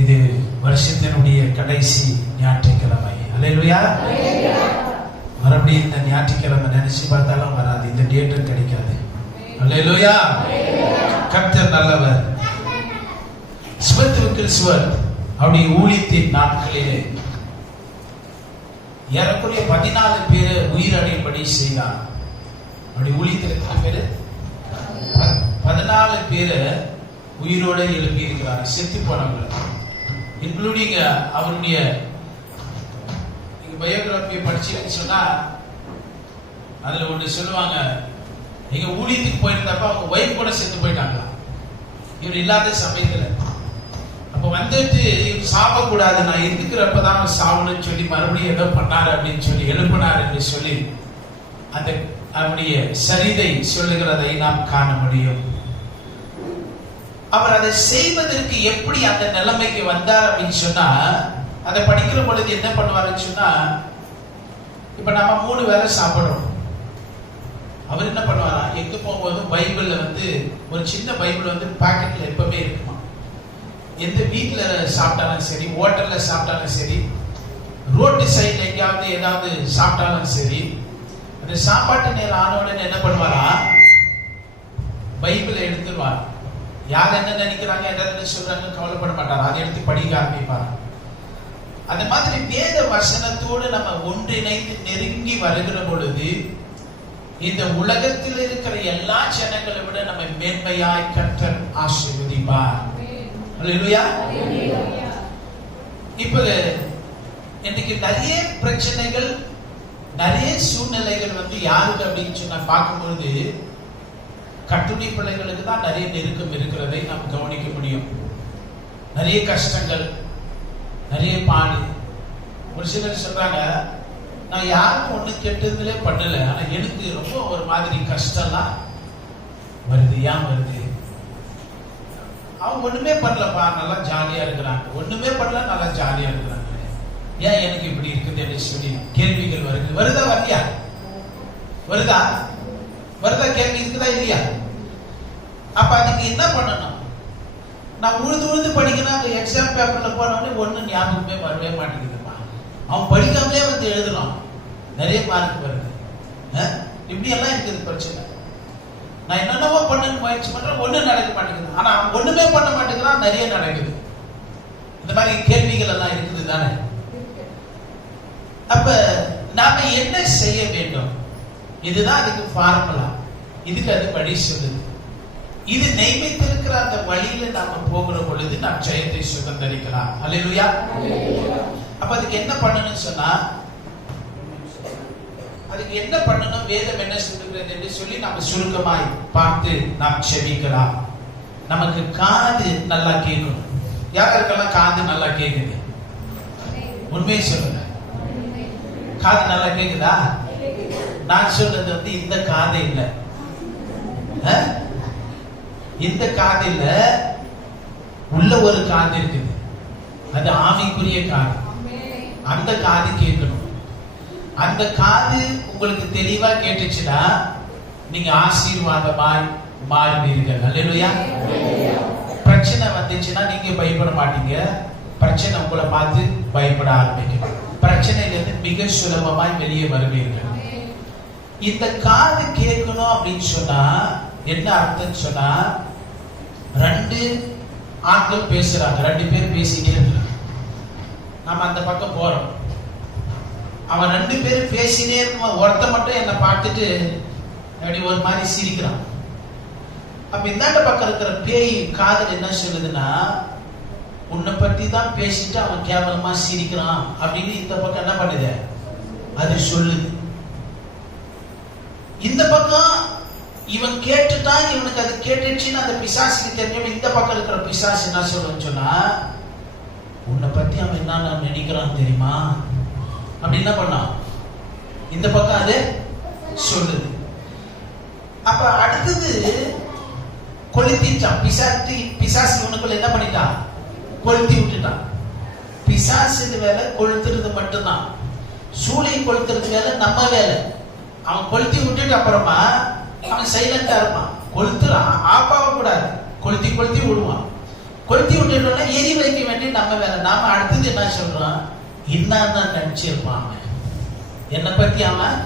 இது வருஷத்தினுடைய கடைசி ஞாயிற்றுக்கிழமை. அல்லேலூயா. மறுபடியும் இந்த ஞாயிற்றுக்கிழமை நினைச்சு பார்த்தாலும் வராது, இந்த டேட்டும் கிடைக்காது. அல்லேலூயா. கர்த்தர் நல்லவர். கிறிஸ்துவர் அவருடைய ஊழியத்தின் நாட்களிலே ஏறக்குறைய 14 பேர் உயிரடையும்படி செய்தார். அவருடைய ஊழியத்தில் எத்தனை பேரு? 14 பேரை உயிரோடு எழுப்பி இருக்கிறார், செத்து போனவங்க, இன்க்ளூடிங் அவருடைய பயோகிராபியை படிச்சுன்னு சொன்னா அதுல ஒன்று சொல்லுவாங்க, எங்க ஊழியத்துக்கு போயிருந்தப்ப அவங்க ஒய்ஃப் கூட செத்து போயிட்டாங்களா இவர் இல்லாத சமயத்துல. அப்ப வந்துட்டு சாப்பிடக்கூடாது, நான் இருக்கிறப்பதான் சாவணும்னு சொல்லி மறுபடியும் ஏதோ பண்ணாரு அப்படின்னு சொல்லி எழுப்பினார் என்று சொல்லி அந்த அவருடைய சரிதை சொல்லுகிறதை நாம் காண முடியும். அவர் அதை செய்வதற்கு எப்படி அந்த நிலைமைக்கு வந்தார் அப்படின்னு சொன்னா, அதை படிக்கிற பொழுது என்ன பண்ணுவாருன்னு சொன்னா, இப்ப நம்ம 3 வேளை சாப்பிடுறோம். அவர் என்ன பண்ணுவாரா, எங்க போகும்போது பைபிள்ல ஒரு சின்ன பைபிள் பாக்கெட்ல எப்பவுமே இருக்குமா. எந்த வீட்டுல சாப்பிட்டாலும் சரி, ஹோட்டல்ல சாப்பிட்டாலும் சரி, ரோட்டு சைட்ல எங்கேயாவது ஏதாவது சாப்பிட்டாலும் சரி, அந்த சாப்பாட்டு நேரம் ஆன உடனே என்ன பண்ணுவாரா, பைபிளை எடுத்துருவார். யார் என்ன நினைக்கிறாங்க என்ன சொல்றாங்க கவலைப்பட மாட்டார், அதை எடுத்து படிக்க ஆரம்பிப்பார். அந்த மாதிரி வேத வசனத்தோடு நம்ம ஒன்றிணைந்து நெருங்கி வருகிற பொழுது இந்த உலகத்தில் இருக்கிற எல்லா ஜனங்களை விட நம்ம மேன்மையாய் கர்த்தர் ஆசீர்வதிப்பார். அல்லேலூயா. இப்ப இன்னைக்கு நிறைய பிரச்சனைகள், நிறைய சூழ்நிலைகள் யாருக்கு அப்படின்னு சொன்னா பார்க்கும்போது கர்த்தருடைய பிள்ளைகளுக்கு தான் நிறைய நெருக்கம் இருக்கிறதை நாம் கவனிக்க முடியும். நிறைய கஷ்டங்கள், நிறைய பாடு. ஒரு சிலர் சொல்றாங்க, நான் யாருக்கும் ஒண்ணு கெட்டதுலே பண்ணல, ஆனா எனக்கு ரொம்ப ஒரு மாதிரி கஷ்டம்லாம் வருது. ஏன் வருது? அவங்க ஒண்ணுமே பண்ணலப்பா, நல்லா ஜாலியா இருக்கிறாங்க, ஒண்ணுமே பண்ணல நல்லா ஜாலியா இருக்கிறாங்க, ஏன் எனக்கு இப்படி இருக்குது சொல்லி கேள்விகள் வருது. வருதா வரலையா? வருதா? வருதா? கேள்வி இருக்குதா இல்லையா? அப்ப அதுக்கு என்ன பண்ணணும்? நான் உழுது படிக்கணும், அந்த எக்ஸாம் பேப்பர்ல போனோடனே ஒண்ணு ஞாபகமே வரவே மாட்டேங்குதுமா. அவன் படிக்காமலே எழுதலாம், நிறைய மார்க் வருது. இப்படி எல்லாம் இருக்குது பிரச்சனை. நான் என்னென்னவோ பண்ணு முயற்சி பண்றேன், ஒண்ணு நடக்க மாட்டேங்குது. ஆனா ஒண்ணுமே பண்ண மாட்டேங்கிறான், நிறைய நடக்குது. இந்த மாதிரி கேள்விகள் எல்லாம் இருக்குது தானே. அப்ப நாம என்ன செய்ய வேண்டும்? இதுதான் அதுக்கு ஃபார்முலா, இதுக்கு அது வழி சொல்லுது. இது நியமித்திருக்கிற அந்த வழியில நாம போகிற பொழுது நாம் ஜெயத்தை சுதந்தரிக்கலாம். அல்லேலூயா. அப்ப அதுக்கு என்ன பண்ணணும்னு சொன்னா, அதுக்கு என்ன பண்ணணும், வேதம் என்ன சொல்லுகிறது என்று சொல்லி நாம சுருக்கமாய் பார்த்து நாம் செபிக்கலாம். நமக்கு காது நல்லா கேட்கணும். யாருக்கெல்லாம் காது நல்லா கேக்குது? உண்மையை சொல்லுங்க, காது நல்லா கேக்குதா? நான் சொல்றது இந்த காது இல்ல, இந்த காது இல்ல, உள்ள ஒரு காது இருக்குது, அது ஆவிக்குரிய காது. அந்த காது கேட்கணும். அந்த காது உங்களுக்கு தெளிவா கேட்டுச்சுன்னா நீங்க ஆசீர்வாதமாய் மாறுவீர்கள். அல்லேலூயா. பிரச்சனை வந்துச்சுன்னா நீங்க பயப்பட மாட்டீங்க, பிரச்சனை உங்களை பார்த்து பயப்பட ஆரம்பிக்கும். பிரச்சனையிலிருந்து மிக சுலபமாய் வெளியே வருவீர்கள். இந்த காது கேட்கணும் அப்படின்னு சொன்னா என்ன அர்த்தம் சொன்னா, 2 ஆட்கள் பேசுறாங்க, 2 பேர் பேசிட்டே இருக்காங்க. நாம அந்த பக்கம் போறோம், அவன் 2 பேரும் பேசினே இருக்கும், ஒருத்த மட்டும் என்ன பார்த்துட்டு அப்படி ஒரு மாதிரி சிரிக்கிறான். அப்ப இந்தாண்ட பக்கம் இருக்கிற பேய் காதல் என்ன சொல்லுதுன்னா, உன்னை பத்தி தான் பேசிட்டு அவன் கேவலமா சிரிக்கிறான் அப்படின்னு இந்த பக்கம் என்ன பண்ணுது, அது சொல்லுது. இந்த பக்கம் இவன் கேட்டுட்டான், இவனுக்கு அது கேட்டுச்சுன்னு அந்த பிசாசுக்கு தெரிஞ்சவன் இந்த பக்கம் இருக்கிற பிசாசு என்ன சொல்லுன்னு சொன்னா, உன்னை பத்தி அவன் என்ன நினைக்கிறான் தெரியுமா அப்படி என்ன பண்ணான், இந்த பக்கம் அது சொல்லுது. அப்ப அடுத்தது கொளுத்திட்டான் பிசாசு இவனுக்குள்ள என்ன பண்ணிட்டான், கொளுத்தி விட்டுட்டான். பிசாசு வேலை கொளுத்துறது மட்டும்தான், சூளையை கொளுத்துறது வேலை நம்ம வேலை. அவன் கொளுத்தி விட்டுட்டு அப்புறமா அவன் சைலண்டா இருப்பான், கொளுத்துறான், ஆப்பாவ கூடாது, கொளுத்தி விடுவான். கொளுத்தி விட்டுட்டோம்னா எரி வைக்க வேண்டிய நம்ம வேலை. நாம அடுத்தது என்ன சொல்றோம், என்னன்னு நினைச்சிருப்பான் என்னை பத்தி அவன்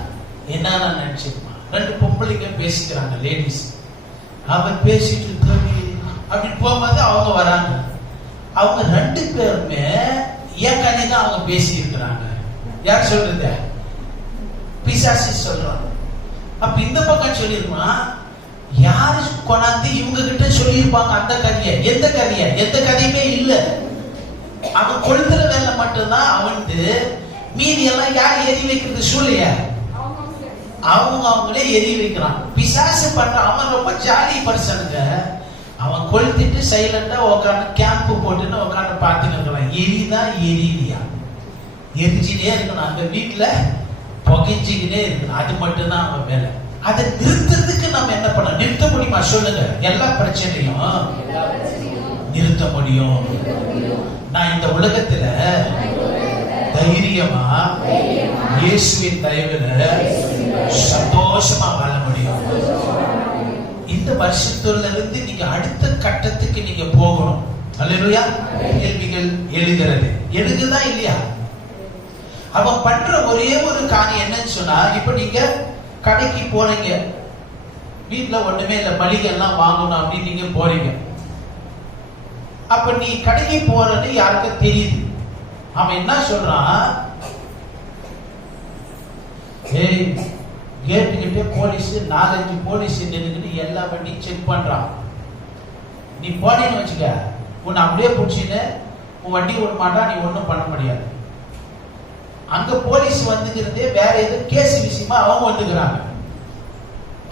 என்னன்னு நினைச்சிருப்பான். ரெண்டு பொம்பளைங்க பேசிக்கிறாங்க, லேடிஸ். அவன் பேசிட்டு அப்படி போகும்போது அவங்க வராங்க. அவங்க ரெண்டு பேருமே ஏன் கண்ணிதான் அவங்க பேசி இருக்கிறாங்க. யார் சொல்றது? பிசாசு சொல்றாங்க. அப்ப இந்த பக்கம் சொல்லிருப்பான், யாரு கொண்டாந்து இவங்க கிட்ட சொல்லியிருப்பாங்க அந்த கதையை. எந்த கதையை? எந்த கதையுமே இல்ல. அவன் கொளுத்துற வேலை மட்டும்தான் அவனுக்கு. மீதி எல்லாம் யார் எரி வைக்கிறது? சூழ்நிலை அவங்களே எரி வைக்கிறான். பிசாசு பண்ற அவன் ரொம்ப ஜாலி பர்சனுங்க. அவன் கொளுத்திட்டு சைலண்டா உட்காந்து கேம்ப் போட்டுன்னு உட்காந்து பார்த்துட்டு இருக்கலாம். எரிதான் எரியா எரிஞ்சிட்டே இருக்கணும். அந்த வீட்டுல புகைஞ்சிக்கிட்டே இருக்கணும். அது மட்டும்தான் அவன் வேலை. அதை நிறுத்துறதுக்கு நம்ம என்ன பண்ண? நிறுத்த முடியுமா சொல்லுங்க? எல்லா பிரச்சனையும் நிறுத்த முடியும். நான் இந்த உலகத்துல தைரியமா இயேசுவின் தயவுல சந்தோஷமா வாழ முடியும். இந்த வருஷத்துல இருந்து நீங்க அடுத்த கட்டத்துக்கு நீங்க போகணும். அல்லேலூயா. கேள்விகள் எழுகிறது, எழுதுதா இல்லையா? அவன் பண்ற ஒரே ஒரு காரியம் என்னன்னு சொன்னா, இப்ப நீங்க கடைக்கு போறீங்க, வீட்டுல ஒண்ணுமே இல்ல, மளிகை எல்லாம் வாங்கணும் அப்படின்னு நீங்க போறீங்க. அப்ப நீ கடைக்கு போறது யாருக்கு தெரியுது. அவன் என்ன சொல்றான், ஏய் கேட்டுக்கிட்டே போலீஸ் 4-5 போலீஸ் நின்னுக்கிட்டு எல்லா வண்டியும் செக் பண்றான். நீ போனேன்னு வச்சுக்க, உன்னை அப்படியே பிடிச்சின்னு உன் வண்டி விட மாட்டான், நீ ஒன்றும் பண்ண முடியாது. அங்க போலீஸ் வந்துக்கிறதே வேற எதுவும் கேஸ் விஷயமா அவங்க வந்துக்கிறாங்க.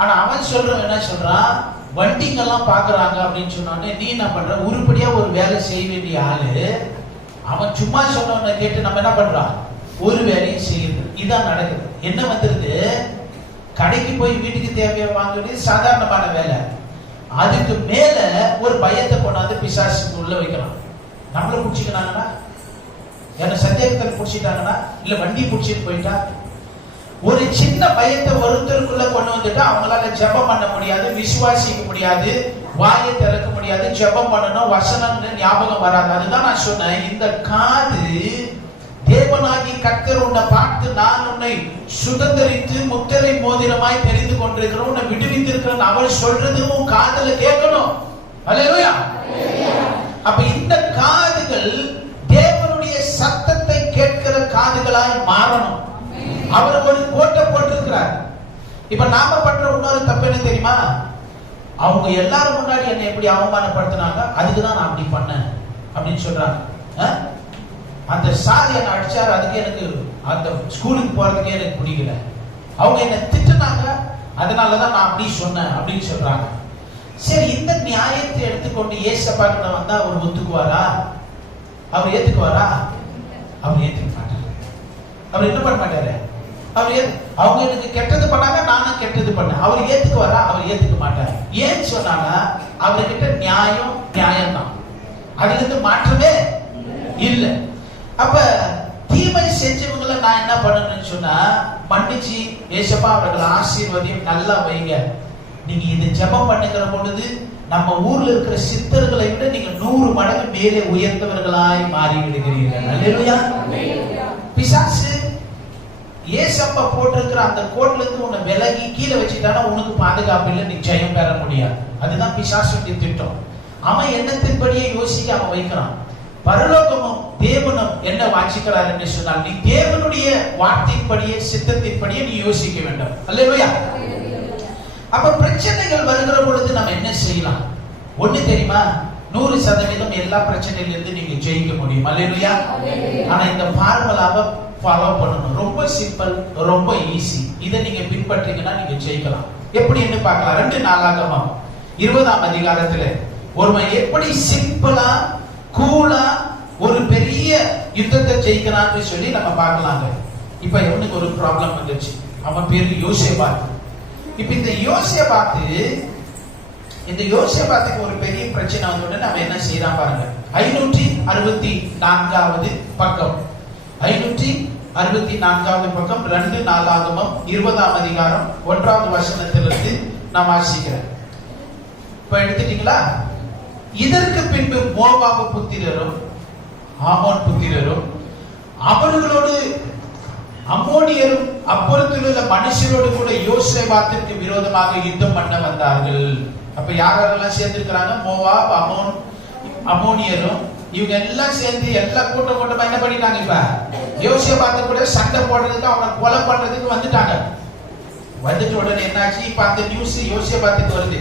ஆனா அவன் சொல்றான் என்ன சொல்றான், வண்டிங்கெல்லாம் பாக்குறாங்க அப்படின்னு சொன்னோடனே நீ என்ன பண்ற, உருப்படியா ஒரு வேலை செய்ய வேண்டிய ஆளு. அவன் சும்மா சொன்ன கேட்டு நம்ம என்ன பண்றான், ஒரு வேலையும் செய்யுது. இதான் நடக்குது. என்ன வந்துருது, கடைக்கு போய் வீட்டுக்கு தேவையா வாங்குறது சாதாரணமான வேலை. அதுக்கு மேல ஒரு பயத்தை கொண்டாந்து பிசாசுக்கு உள்ள வைக்கலாம். நம்மள பிடிச்சிக்கிறாங்கன்னா, என்ன சந்தேகத்தில் பிடிச்சிட்டாங்கன்னா, இல்ல வண்டி பிடிச்சிட்டு போயிட்டா, ஒரு சின்ன பயத்தை ஒருத்தருக்குள்ள கொண்டு வந்துட்டா அவங்களால ஜெபம் பண்ண முடியாது, விசுவாசிக்க முடியாது, வாயை திறக்க முடியாது, ஜெபம் பண்ணணும், வசனம்னு ஞாபகம் வராது. அதுதான் நான் சொன்னேன், இந்த காது தேவனாகி கர்த்தர் உன்னை பார்த்து நான் உன்னை சுதந்தரித்து முத்திரை மோதிரமாய் தெரிந்து கொண்டிருக்கிறோம், உன்னை விடுவித்திருக்கிறேன் அவர் சொல்றதும் காதுல கேட்கணும். அல்லேலூயா. அப்ப இந்த காதுகள் தேவனுடைய சத்தத்தை கேட்கிற காதுகளாய் மாறணும். அவர் ஒரு கோட்டை போட்டிருக்கிறார். இப்ப நாம பண்ற இன்னொரு தப்பு என்ன தெரியுமா, அவங்க எல்லாரும் முன்னாடி என்னை எப்படி அவமானப்படுத்தினாங்க, அதுக்குதான் நான் அப்படி பண்ணேன் அப்படின்னு சொல்றாங்க. அந்த சாதி என்ன அடிச்சாரு, அதுக்கு எனக்கு அந்த ஸ்கூலுக்கு போறதுக்கே எனக்கு பிடிக்கல, அவங்க என்ன திட்டுனாங்க அதனாலதான் நான் அப்படி சொன்னேன் அப்படின்னு சொல்றாங்க. சரி, இந்த நியாயத்தை எடுத்துக்கொண்டு ஏசப்பா கிட்ட வந்தா அவர் ஒத்துக்குவாரா? அவர் ஏத்துக்குவாரா? அவர் ஏத்துக்க மாட்டாரு. அவர் என்ன பண்ண மாட்டாரு. அவங்க எனக்கு கெட்டது பண்ணாங்க, நானும் கெட்டது பண்ணேன். அவர் ஏத்துக்குவாரா? அவர் ஏத்துக்க மாட்டாரு. ஏன்னு சொன்னாங்க, அவர்கிட்ட நியாயம் தான், அதுல இருந்து மாற்றமே இல்லை. அப்ப தீமை செஞ்சவங்களை நான் என்ன பண்ணணும்னு சொன்னா, மன்னிச்சு ஏசப்பா அவர்களை ஆசீர்வதியும் நல்லா வைங்க. நீங்க இது ஜெபம் பண்ணுகிற பொழுது நம்ம ஊர்ல இருக்கிற சித்தர்களை விட நீங்க 100 மடங்கு மேலே உயர்ந்தவர்களாய் மாறி விடுகிறீர்கள். அல்லேலூயா. பிசாசு ஏசப்பா போட்டிருக்கிற அந்த கோட்ல இருந்து உன்னை விலகி கீழே வச்சுட்டானா உனக்கு பாதுகாப்பு இல்லை, நீ ஜெயம் பெற முடியாது. அதுதான் பிசாசுடைய திட்டம். அவன் எண்ணத்தின்படியே யோசிக்க அவன் வைக்கிறான். பரலோகமும் தேவனும் என்ன வாசிக்கிறார் என்று சொன்னால், நீ தேவனுடைய வார்த்தையின்படியே சித்தத்தின்படியே நீ யோசிக்க வேண்டும். அல்லேலூயா. அப்ப பிரச்சனைகள் வருகிற பொழுது நம்ம என்ன செய்யலாம்? ஒண்ணு தெரியுமா, 100% எல்லா பிரச்சனையில இருந்து நீங்க ஜெயிக்க முடியும். அல்லேலூயா. ஆனா இந்த ஃபார்முலாவை ஃபாலோ பண்ணணும். ரொம்ப சிம்பிள், ரொம்ப ஈஸி. இதை நீங்க பின்பற்றீங்கன்னா நீங்க ஜெயிக்கலாம். எப்படின்னு பார்க்கலாம். 2 நாளாகமம் 20ஆம் அதிகாரத்துல ஒருவன் எப்படி சிம்பிளா கூலா ஒரு பெரிய யுத்தத்தை ஜெயிக்கிறான்னு சொல்லி நம்ம பார்க்கலாங்க. இப்ப இவனுக்கு ஒரு ப்ராப்ளம் வந்துச்சு. அவன் பேரு யோசேபாத். இப்ப இந்த யோசேபாத்துக்கு ஒரு பெரிய பிரச்சனை வந்தோடனே நம்ம என்ன செய்யலாம் பாருங்க. 564வது பக்கம், 564வது பக்கம், 2 நாளாகமம் 20ஆம் அதிகாரம் 1வது வசனத்திலிருந்து நான் வாசிக்கிறேன். இப்ப எடுத்துட்டீங்களா? இதற்கு பின்பு மோவாபு புத்திரரும் ஆமோன் புத்திரரும் அவர்களோடு அம்மோனியரும் அப்புறத்தில் உள்ள மனுஷரோடு கூட யோசேபாத்திற்கு விரோதமாக யுத்தம் பண்ண வந்தார்கள். அப்ப யாரெல்லாம் சேர்ந்திருக்கிறாங்க? மோவாப், அம்மோன், அம்மோனியரும் இவங்க எல்லாம் சேர்ந்து எல்லா கூட்டமா என்ன பண்ணிட்டாங்க? இப்ப யோசேபாத்து கூட சண்டை போடுறதுக்கு, அவனை கொலை பண்றதுக்கு வந்துட்டாங்க. வந்துட்டு உடனே என்னாச்சு? இப்ப அந்த நியூஸ் யோசேபாத்துக்கு வருது.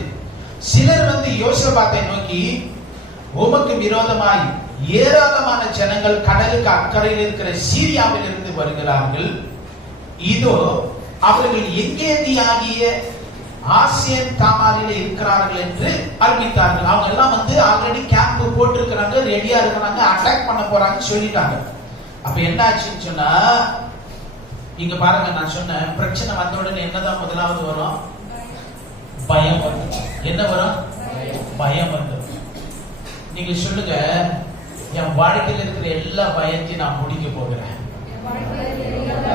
சிலர் வந்து யோசேபாத்தை நோக்கி, உமக்கு விரோதமாய் ஏராளமான ஜனங்கள் கடலுக்கு அக்கறையில் இருக்கிற சீரியாவில் இருந்து வருகிறார்கள். இதோ அவர்கள் எங்கேதி ஆகிய ஆசியன் தாமாரில இருக்கிறார்கள் என்று அறிவித்தார்கள். அவங்க எல்லாம் வந்து ஆல்ரெடி கேம்ப் போட்டு இருக்கிறாங்க, ரெடியா இருக்கிறாங்க, அட்டாக் பண்ண போறாங்க சொல்லிட்டாங்க. அப்ப என்ன ஆச்சுன்னு சொன்னா, இங்க பாருங்க, நான் சொன்ன பிரச்சனை வந்த உடனே என்னதான் முதலாவது வரும்? பயம் வரும். என்ன வரும்? பயம் வரும். நீங்க சொல்லுங்க, என் வாழ்க்கையில் இருக்கிற எல்லா பயத்தையும் நான் முடிக்க போகிறேன்.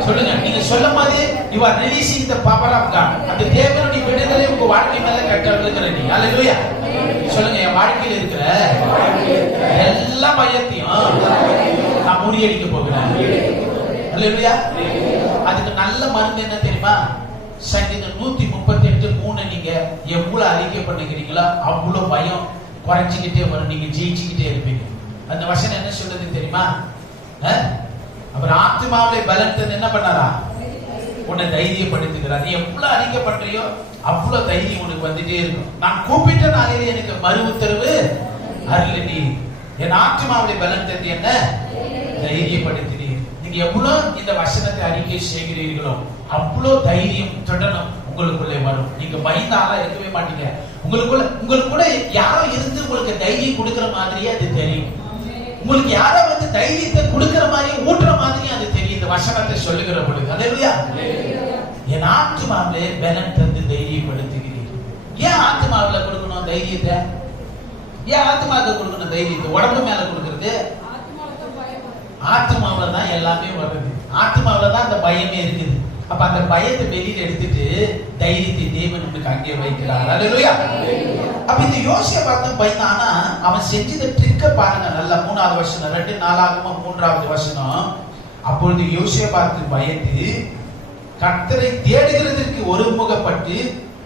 சொல்லுங்க. நீங்க சொல்லும் போது you are releasing the power of God. அந்த தேவனுடைய விடுதலை உங்க வாழ்க்கை மேல கட்டவிழ்கிறது. ஹalleluya. சொல்லுங்க, என் வாழ்க்கையில் இருக்கிற எல்லா பயத்தையும் நான் முறியடிக்க போகிறேன். ஹalleluya. அதுக்கு நல்ல மருந்து என்ன தெரியுமா? சங்கீதம் 138:3 நீங்க எவ்வளவு அறிக்கை பண்ணுகிறீங்களோ அவ்வளவு பயம் குறைஞ்சிக்கிட்டே வரும். நீங்க ஜெயிச்சுக்கிட்டே இருப்பீங்க. அந்த வசனம் என்ன சொல்றது தெரியுமா? அவர் ஆத்மாவிலே பலன் தந்து என்ன பண்ணாரா? உன்னை தைரியப்படுத்துகிறார். நீ எவ்வளவு அறிக்கை பண்றியோ அவ்வளவு தைரியம் உனக்கு வந்துட்டே இருக்கும். நான் கூப்பிட்ட நாளிலே எனக்கு மறு உத்தரவு அருளினி. என் ஆத்மாவிலே பலன் தந்து என்ன தைரியப்படுத்தினீர். நீங்க எவ்வளவு இந்த வசனத்தை அறிக்கை செய்கிறீர்களோ அவ்வளவு தைரியம் தொடரும் உங்களுக்குள்ளே வரும். நீங்க பயந்தால இருக்கவே மாட்டீங்க. உங்களுக்கு கூட யாரோ இருந்து உங்களுக்கு தைரியம் கொடுக்கிற மாதிரியே அது தெரியும். உங்களுக்கு யாரோ வந்து தைரியத்தை கொடுக்கிற மாதிரியே ஊட்டுற மாதிரியே அது தெரியும். இந்த வசனத்தை சொல்லுகிற பொழுது ஹalleluya. என் ஆத்மாவிலே பலன் தந்து தைரியப்படுத்துகிறீர். ஏன் ஆத்மாவில கொடுக்கணும் தைரியத்தை? ஏன் ஆத்மாவுக்கு கொடுக்கணும் தைரியத்தை? உடம்பு மேல கொடுக்கிறது? ஆத்மாவில தான் எல்லாமே வருது. ஆத்மாவில தான் அந்த பயமே இருக்குது. அப்ப அந்த பயத்தை வெளியில எடுத்துட்டு தைரியத்தை தேவன் உங்களுக்கு அங்கே வைக்கிறார். ஹalleluya. அப்ப இந்த யோசேபாத்து பயந்தானா, அவன் செஞ்சத ட்ரிக்க பாருங்க நல்லா. 3வது வசனம், 2 நாளாகமம் 3வது வசனம். அப்பொழுது யோசேபாத்து பயந்து கர்த்தரை தேடுகிறதற்கு ஒருமுகப்பட்டு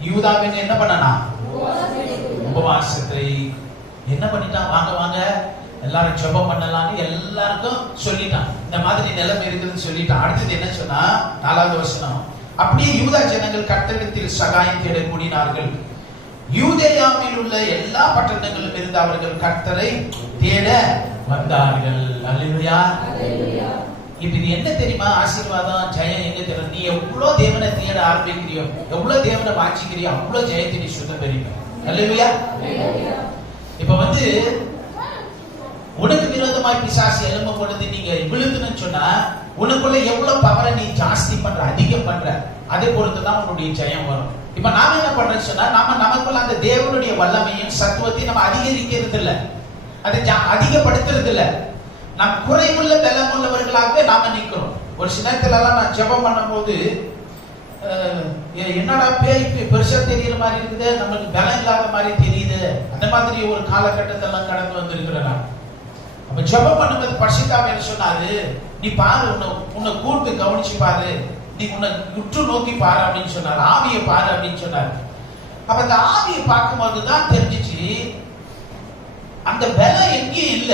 யூதாவின் என்ன பண்ணனா? உபவாசத்தை என்ன பண்ணிட்டான்? வாங்க வாங்க எல்லாரும் ஜெபம் பண்ணலாம்னு எல்லாருக்கும் சொல்லிட்டான். இந்த மாதிரி நிலைமை இருக்குதுன்னு சொல்லிட்டான். அடுத்தது என்ன சொன்னா? 4வது வசனம். அப்படியே யூதா ஜனங்கள் கர்த்தரிடத்தில் சகாயம் தேட கூடினார்கள். யூதேயாவில் உள்ள எல்லா பட்டணங்களிலும் இருந்து அவர்கள் கர்த்தரை தேட வந்தார்கள். ஹalleluya. இப்ப இது என்ன தெரியுமா? ஆசீர்வாதம், ஜெயம் எங்க தெரியும்? நீ எவ்வளவு தேவனை தேட ஆரம்பிக்கிறியோ, எவ்வளவு தேவனை வாஞ்சிக்கிறியோ அவ்வளவு ஜெயத்தை நீ சுத்தம் பெறுவீங்க. ஹalleluya. இப்ப வந்து உனக்கு விரோதமாய் பிசாசு எழும்ப பொழுது நீங்க விழுந்துன்னு சொன்னா உனக்குள்ள எவ்வளவு பவரை நீ ஜாஸ்தி பண்ற, அதிகம் பண்ற, அதை பொறுத்துதான் உன்னுடைய ஜெயம் வரும். இப்ப நாம என்ன பண்றோம்னு சொன்னா, நமக்குள்ள அந்த தேவனுடைய வல்லமையும் சத்துவத்தையும் நம்ம அதிகரிக்கிறது இல்ல, அதை அதிகப்படுத்துறது இல்ல. நாம் குறைவுள்ள பலம் உள்ளவர்களாக நாம நிற்கிறோம். ஒரு சின்னத்துல எல்லாம் நான் ஜெபம் பண்ணும் போது என்னடா பேய் பெருசா தெரியற மாதிரி இருக்குது, நமக்கு பலம் இல்லாத மாதிரி தெரியுது, அந்த மாதிரி ஒரு காலகட்டத்தெல்லாம் கடந்து வந்திருக்கிறேன். அப்ப ஜெபம் பண்ணும்போது பரிசுத்தாவியானவர் சொன்னாரு, நீ பாரு, உன்னை கூர்ந்து கவனிச்சு பாரு, நீ உன்னை உற்று நோக்கி பாரு அப்படின்னு சொன்னார். ஆவியை பாரு அப்படின்னு சொன்னார். அப்ப அந்த ஆவியை பார்க்கும்போது தான் தெரிஞ்சிச்சு அந்த பலம் எங்கேயும் இல்ல,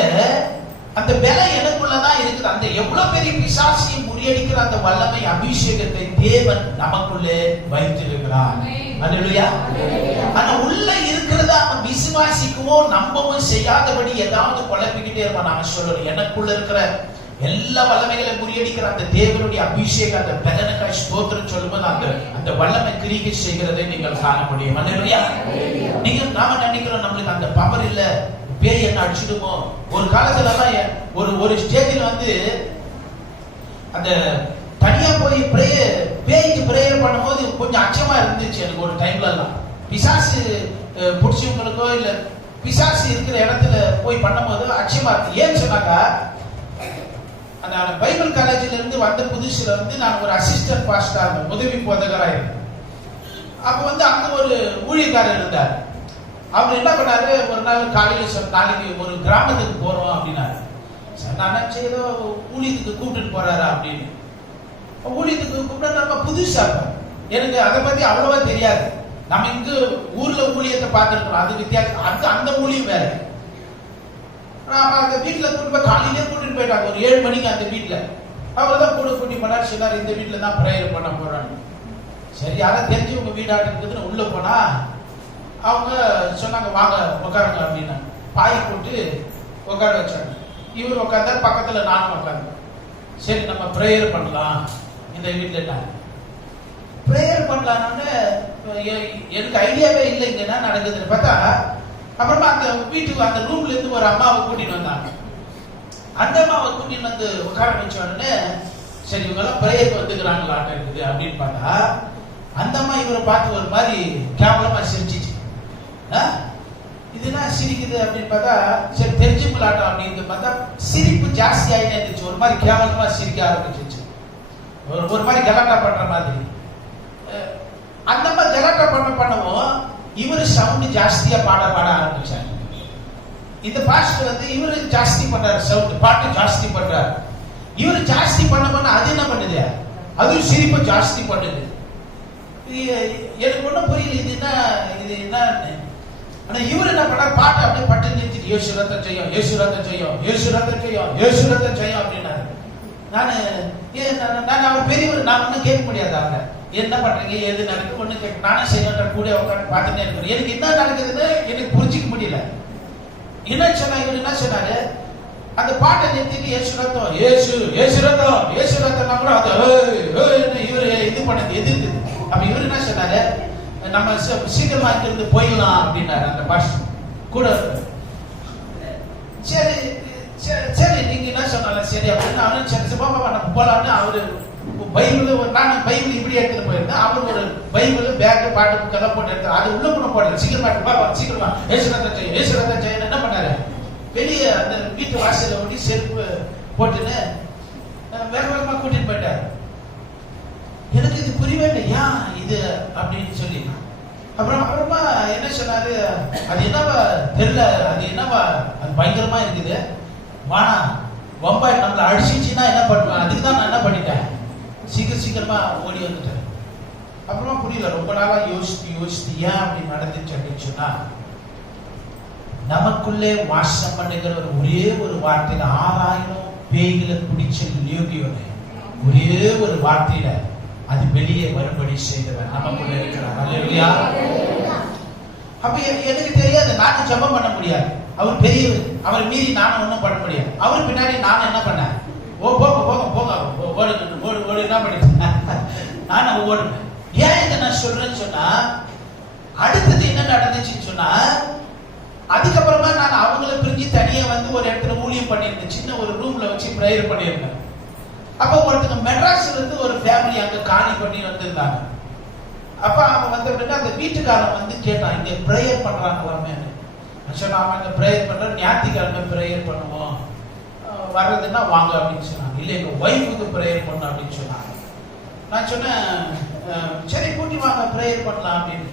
அந்த பலம் எனக்குள்ளதான் இருக்குது. அந்த எவ்வளவு பெரிய பிசாசியை முறியடிக்கிற அந்த வல்லமை அபிஷேகத்தை தேவன் நமக்குள்ளே வைத்திருக்கிறார். ஹalleluya. ஆனா உள்ள இருக்கிறத அவன் விசுவாசிக்கவும் நம்பவும் செய்யாதபடி ஏதாவது குழப்பிக்கிட்டே இருப்பான். நாம சொல்லணும், எனக்குள்ள இருக்கிற எல்லா வல்லமைகளை முறியடிக்கிற அந்த தேவனுடைய அபிஷேகம், அந்த பலனுக்காய் ஸ்தோத்திரம் சொல்லும்போது அந்த வல்லமை கிரியை செய்கிறதை நீங்கள் காண முடியும். ஹalleluya. நீங்க நாம நினைக்கிறோம் நம்மளுக்கு அந்த பவர் இல்ல, பேய் என்ன அடிச்சிடுமோ. ஒரு காலத்துல எல்லாம் ஒரு ஸ்டேஜில் வந்து அந்த தனியா போய் பேய்க்கு பிரேயர் பண்ணும்போது கொஞ்சம் அச்சமா இருந்துச்சு எனக்கு ஒரு டைம்ல எல்லாம். பிசாசு பிடிச்சவங்களுக்கோ இல்ல பிசாசு இருக்கிற இடத்துல போய் பண்ணும்போது அச்சமா இருக்கு. ஏன்னு சொன்னாக்கா, நான் பைபிள் காலேஜில இருந்து வந்த புதுசுல வந்து நான் ஒரு அசிஸ்டன்ட் பாஸ்டர், உதவி போதகராக இருந்தேன். அப்ப வந்து அங்க ஒரு ஊழியக்காரர் இருந்தார். அவர் என்ன பண்ணாரு, ஒரு நாள் காலையில நாளைக்கு ஒரு கிராமத்துக்கு போறோம் அப்படின்னாரு. நான் ஏதோ ஊழியத்துக்கு கூப்பிட்டு போறாரா அப்படின்னு. ஊழியத்துக்கு கூப்பிட்டா நம்ம புதுசா, எனக்கு அதை பத்தி அவ்வளவா தெரியாது. நம்ம இங்க ஊர்ல ஊழியத்தை பார்த்துருக்கோம், அது வித்தியாசம். அந்த ஊழியம் வேற. அந்த வீட்டுல கூட்டு காலையிலே கூட்டிட்டு போயிட்டாங்க. ஒரு 7 மணிக்கு அந்த வீட்டுல அவர் தான் கூட்டி போனார். சொன்னார், இந்த வீட்டுல தான் பிரேயர் பண்ண போறாங்க. சரி, யாரும் தெரிஞ்சு உங்க வீடாட்டு இருக்குதுன்னு உள்ள போனா அவங்க சொன்னாங்க, வாங்க உட்காருங்க அப்படின்னு. பாய் போட்டு உட்கார வச்சாங்க. இவர் உட்கார்ந்தார், பக்கத்துல நானும் உட்கார்ந்து. சரி, நம்ம பிரேயர் பண்ணலாம் இந்த வீட்டுல. பிரேயர் பண்ணலான்னு எனக்கு ஐடியாவே இல்லை இங்க என்ன நடக்குதுன்னு பார்த்தா, அப்புறமா அந்த வீட்டுக்கு அந்த ரூம்ல இருந்து ஒரு அம்மாவை கூட்டிட்டு வந்தாங்க. அந்த அம்மாவை கூட்டிட்டு வந்து உட்கார வச்ச உடனே, சரி இவங்க எல்லாம் பிரேயருக்கு வந்துக்கிறாங்களாட்ட இருக்குது அப்படின்னு பார்த்தா, அந்த அம்மா இவரை பார்த்து ஒரு மாதிரி கேவலமா சிரிச்சிச்சு. இதுனா சிரிக்குது அப்படின்னு பார்த்தா, சரி தெரிஞ்சுக்கலாட்டம் அப்படின்னு பார்த்தா சிரிப்பு ஜாஸ்தி ஆகிட்டே இருந்துச்சு. ஒரு மாதிரி கேவலமா சிரிக்க ஆரம்பிச்சிச்சு, ஒரு மாதிரி கலாட்டா பண்ற மாதிரி. அந்த மாதிரி கலாட்டா பண்ணவும் இவரு சவுண்ட் ஜாஸ்தியா பாட ஆரம்பிச்சாங்க. இந்த பாஸ்டர் வந்து இவரு ஜாஸ்தி பண்றாரு, சவுண்ட் பாட்டு ஜாஸ்தி பண்றாரு. இவரு ஜாஸ்தி பண்ண அது என்ன பண்ணுது, அதுவும் சிரிப்பு ஜாஸ்தி பண்ணுது. எனக்கு ஒண்ணும் புரியல, இது என்ன. ஆனா இவரு என்ன பண்ண, பாட்டு அப்படியே பட்டு நிறுத்திட்டு, யேசு ரத்தம் செய்யும், யேசு ரத்தம் செய்யும், யேசு ரத்தம் செய்யும், யேசு ரத்தம் செய்யும் அப்படின்னாரு. நான் அவர் பெரியவர், நான் ஒன்னும் கேட்க முடியாது. அவங்க என்ன பண்றீங்க, எது நடக்குது ஒண்ணு கேட்க, நானும் செய்யற கூட உட்காந்து பார்த்துட்டே இருக்கிறேன். எனக்கு என்ன நடக்குதுன்னு எனக்கு புரிஞ்சிக்க முடியல. என்ன சொன்னா, இவர் என்ன சொன்னாரு, அந்த பாட்டை நிறுத்திட்டு யேசு ரத்தம், யேசு யேசு ரத்தம், யேசு ரத்தம்னா கூட அது இவரு இது பண்ணது எதிர்க்குது. அப்ப இவரு என்ன சொன்னாரு, நம்ம சீக்கிரமா இருந்து போயிடலாம் அப்படின்னாரு அந்த பாஸ்டர் கூட. சரி சரி நீங்க என்ன சொன்னாலும் சரி அப்படின்னு அவரு சரி பாப்பா நம்ம போலான்னு அவரு பைபிள், நான் பைபிள் இப்படி எடுத்துட்டு போயிருந்தேன். அவர் ஒரு பைபிள் பேக் பாட்டு புக்கெல்லாம் போட்டு எடுத்து அது உள்ள கூட போடல. சீக்கிரமா பாப்பா சீக்கிரமா யேசுரத்தம் செய்யும், யேசுரத்தம் செய்யணும். என்ன பண்ணாரு, வெளியே அந்த வீட்டு வாசல்ல ஓடி செருப்பு போட்டுன்னு வேற வேகமா கூட்டிட்டு போயிட்டாரு. எனக்கு இது புரியவே இல்லை, ஏன் இது அப்படின்னு சொல்லி. அப்புறமா என்ன சொன்னாரு, அது என்னவா தெரியல, அது என்னவா அது பயங்கரமா இருக்குது, வானா வம்பா நம்மளை அடிச்சிச்சுன்னா என்ன பண்ணுவேன், அதுக்கு தான் நான் என்ன பண்ணிட்டேன், சீக்கிரமா ஓடி வந்துட்டேன். அப்புறமா புரியல, ரொம்ப நாளா யோசித்து ஏன் அப்படி நடந்துச்சு அப்படின்னு சொன்னா, நமக்குள்ளே வாசம் பண்ணுகிற ஒரே ஒரு வார்த்தையில 6000 பேய்களை பிடிச்ச லியோகியோட ஒரே ஒரு வார்த்தையில அது வெளியே வரும்படி செய்தவர் நமக்குள்ள இருக்கிறார். அல்லேலூயா. அப்ப எனக்கு தெரியாது, நானும் ஜெபம் பண்ண முடியாது. அவர் பெரியவர், அவர் மீறி நானும் ஒண்ணும் பண்ண முடியாது. அவர் பின்னாடி நானும் என்ன பண்ணேன், போங்க ஓடு என்ன பண்ணிட்டேன், நானும் ஓடுனேன். ஏன் இதை நான் சொல்றேன்னு சொன்னா, அடுத்தது என்ன நடந்துச்சுன்னு சொன்னா, அதுக்கப்புறமா நான் அவங்களை பிரிஞ்சு தனியா வந்து ஒரு இடத்துல ஊழியம் பண்ணியிருந்தேன். சின்ன ஒரு ரூம்ல வச்சு பிரேயர் பண்ணியிருந்தேன். அப்ப ஒருத்தங்க மெட்ராஸ்ல இருந்து ஒரு ஃபேமிலி அங்க காலி பண்ணி வந்திருந்தாங்க. அப்ப அவங்க வந்த உடனே அந்த வீட்டுக்காரன் வந்து கேட்டான், இங்க பிரேயர் பண்றாங்களாமே. சொன்னா, அவன் இங்க பிரேயர் பண்ற, ஞாயிற்றுக்கிழமை பிரேயர் பண்ணுவோம், வர்றதுன்னா வாங்க அப்படின்னு சொன்னாங்க. இல்லை எங்க ஒய்ஃபுக்கு பிரேயர் பண்ணணும் அப்படின்னு சொன்னாங்க. நான் சொன்னேன், சரி கூட்டி வாங்க பிரேயர் பண்ணலாம் அப்படின்னு.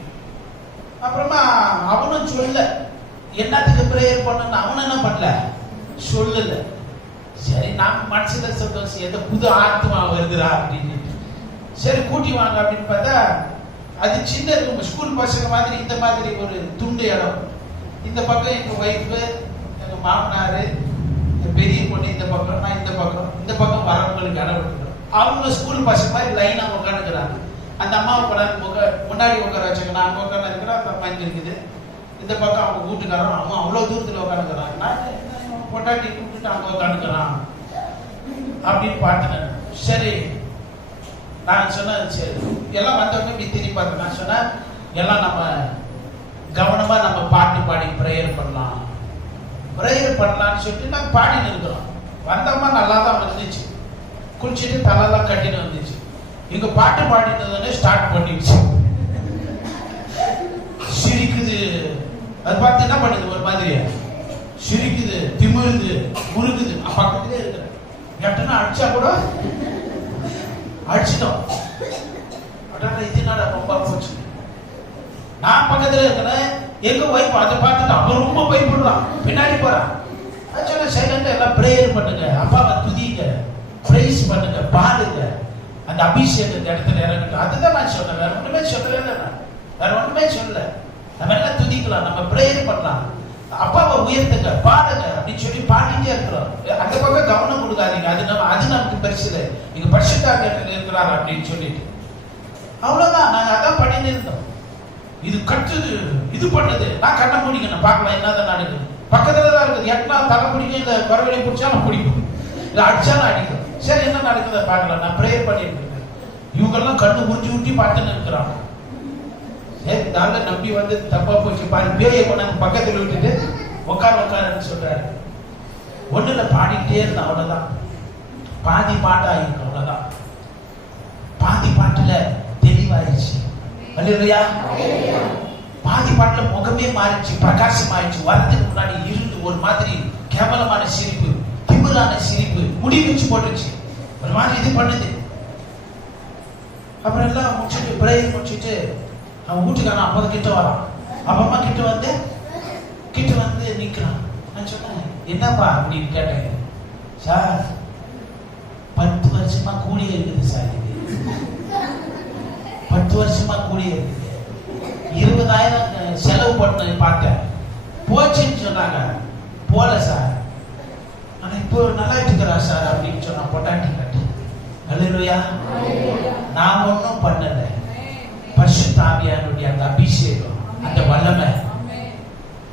அப்புறமா அவனும் சொல்ல என்னத்துக்கு பிரேயர் பண்ணணும், அவனும் என்ன பண்ணல சொல்லல. சரி நான் மனசுல சந்தோஷம், எந்த புது ஆத்மா வருதுரா அப்படின்னு சரி கூட்டி வாங்க அப்படின்னு பார்த்தா, அது சின்ன இருக்கும், ஸ்கூல் பசங்க மாதிரி இந்த மாதிரி ஒரு துண்டு இடம். இந்த பக்கம் எங்க ஒய்ஃபு, எங்க மாமனாரு, பெரிய பொண்ணு இந்த பக்கம், நான் இந்த பக்கம் வரவங்களுக்கு இடம் விட்டுக்கிறோம். அவங்க ஸ்கூல் பசங்க மாதிரி லைனா உட்காந்துக்கிறாங்க. அந்த அம்மாவை கொண்டாந்து முன்னாடி உட்கார வச்சாங்க, நான் அங்க உட்காந்து இருக்கிறேன், அந்த அம்மா இங்க இருக்குது. இந்த பக்கம் அவங்க வீட்டுக்காரன், அம்மா அவ்வளவு தூரத்துல உட்காந்துக்கிறாங்க, நான் பொட்டாட்டி கூப்பிட்டு அங்க உட்காந்துக்கிறான் அப்படின்னு பார்த்தேன். சரி நான் சொன்னேன், சரி எல்லாம் வந்தவங்க இப்படி திரும்பி பார்த்தேன். நான் சொன்னேன், எல்லாம் நம்ம கவனமா நம்ம பாட்டு பாடி பிரேயர் பண்ணலாம்னு சொல்லிட்டு நாங்கள் பாடின்னு இருக்கிறோம். வந்தோமா நல்லா தான் வந்துச்சு, குளிச்சுட்டு தலையெல்லாம் கட்டின்னு வந்துச்சு. இங்க பாட்டு பாடினதுன்னு ஸ்டார்ட் பண்ணிடுச்சு, சிரிக்குது. அது பார்த்து என்ன பண்ணுது, ஒரு மாதிரி சிரிக்குது, திமிருது, முறுக்குது. பக்கத்திலே இருக்கிற எட்டனா அடிச்சா கூட அடிச்சிட்டோம். இது என்னடா ரொம்ப போச்சு. நான் பக்கத்துல இருக்கிறேன், எங்க வைஃப் அதை பார்த்துட்டு அவன் ரொம்ப பயப்படுறான், பின்னாடி போறான். சொன்ன சைலண்டா எல்லாம் பிரேயர் பண்ணுங்க, அப்பாவை துதிங்க, பிரைஸ் பண்ணுங்க, பாடுங்க, அந்த அபிஷேகம் இந்த இடத்துல இறங்கட்டும். அதுதான் நான் சொன்னேன், வேற ஒண்ணுமே சொல்லல. வேற ஒண்ணுமே சொல்லல. நம்ம எல்லாம் துதிக்கலாம், நம்ம பிரேயர் பண்ணலாம், அப்பாவை உயர்த்துங்க, பாடுங்க அப்படின்னு சொல்லி பாடிட்டே இருக்கிறோம். அந்த பக்கம் கவனம் கொடுக்காதீங்க, அது நமக்கு பெருசு இல்லை, இங்க பரிசுத்தாவியானவர் இருக்கிறார் அப்படின்னு சொல்லிட்டு அவ்வளவுதான். நாங்க அதான் பண்ணிட்டு இருந்தோம். இது கட்டுது, இது பண்ணுது, நான் கண்ணை மூடிக்கணும், பார்க்கலாம் என்னதான் நடக்குது. பக்கத்துல தான் இருக்குது, எட்டனா தலை பிடிக்கும், இல்ல குறவழி பிடிச்சாலும் பிடிக்கும், இல்ல அடிச்சாலும் அடிக்கும். சரி என்ன நடக்குது பார்க்கலாம், நான் பிரேயர் பண்ணிட்டு இருக்கேன். இவங்கெல்லாம் கண்ணு முடிஞ்சு ஊட்டி பார்த்துன்னு இருக்கிறாங்க. சரி நாங்க நம்பி வந்து தப்பா போச்சு பாரு, பேயை கொண்டாந்து பக்கத்துல விட்டுட்டு உட்காருன்னு சொல்றாரு. ஒண்ணுல பாடிட்டே இருந்த, அவ்வளவுதான். பாதி பாட்டா இருக்கு, அவ்வளவுதான். பாதி பாட்டுல தெளிவாயிருச்சு. அல்லேலூயா. பாதி பாட்டுல முகமே மாறிச்சு, பிரகாசம் ஆயிடுச்சு. வரதுக்கு முன்னாடி இருந்து ஒரு மாதிரி கேவலமான சிரிப்பு, திமிரான சிரிப்பு, முடி வச்சு போட்டுச்சு, ஒரு மாதிரி இது பண்ணுது. அப்புறம் எல்லாம் முடிச்சுட்டு பிரேயர் முடிச்சுட்டு அவன் வீட்டுக்காரன் அப்பா கிட்ட வரான். அப்பா கிட்ட வந்து நிக்கிறான். நான் சொன்னேன், என்னப்பா அப்படின்னு கேட்டேன். சார் 10 வருஷமா கூடிய இருக்குது சார், 10 வருஷமா கூடிய இருக்குது, 20,000 செலவு பண்ண பார்த்தேன், போச்சுன்னு சொன்னாங்க. போல சார், ஆனா இப்போ நல்லா இருக்கிறா சார் அப்படின்னு சொன்னா பொட்டாட்டி கட்டு. அல்லேலூயா. நான் ஒன்றும் பண்ணல, பரிசுத்த ஆவியானவருடைய அந்த அபிஷேகம், அந்த வல்லமை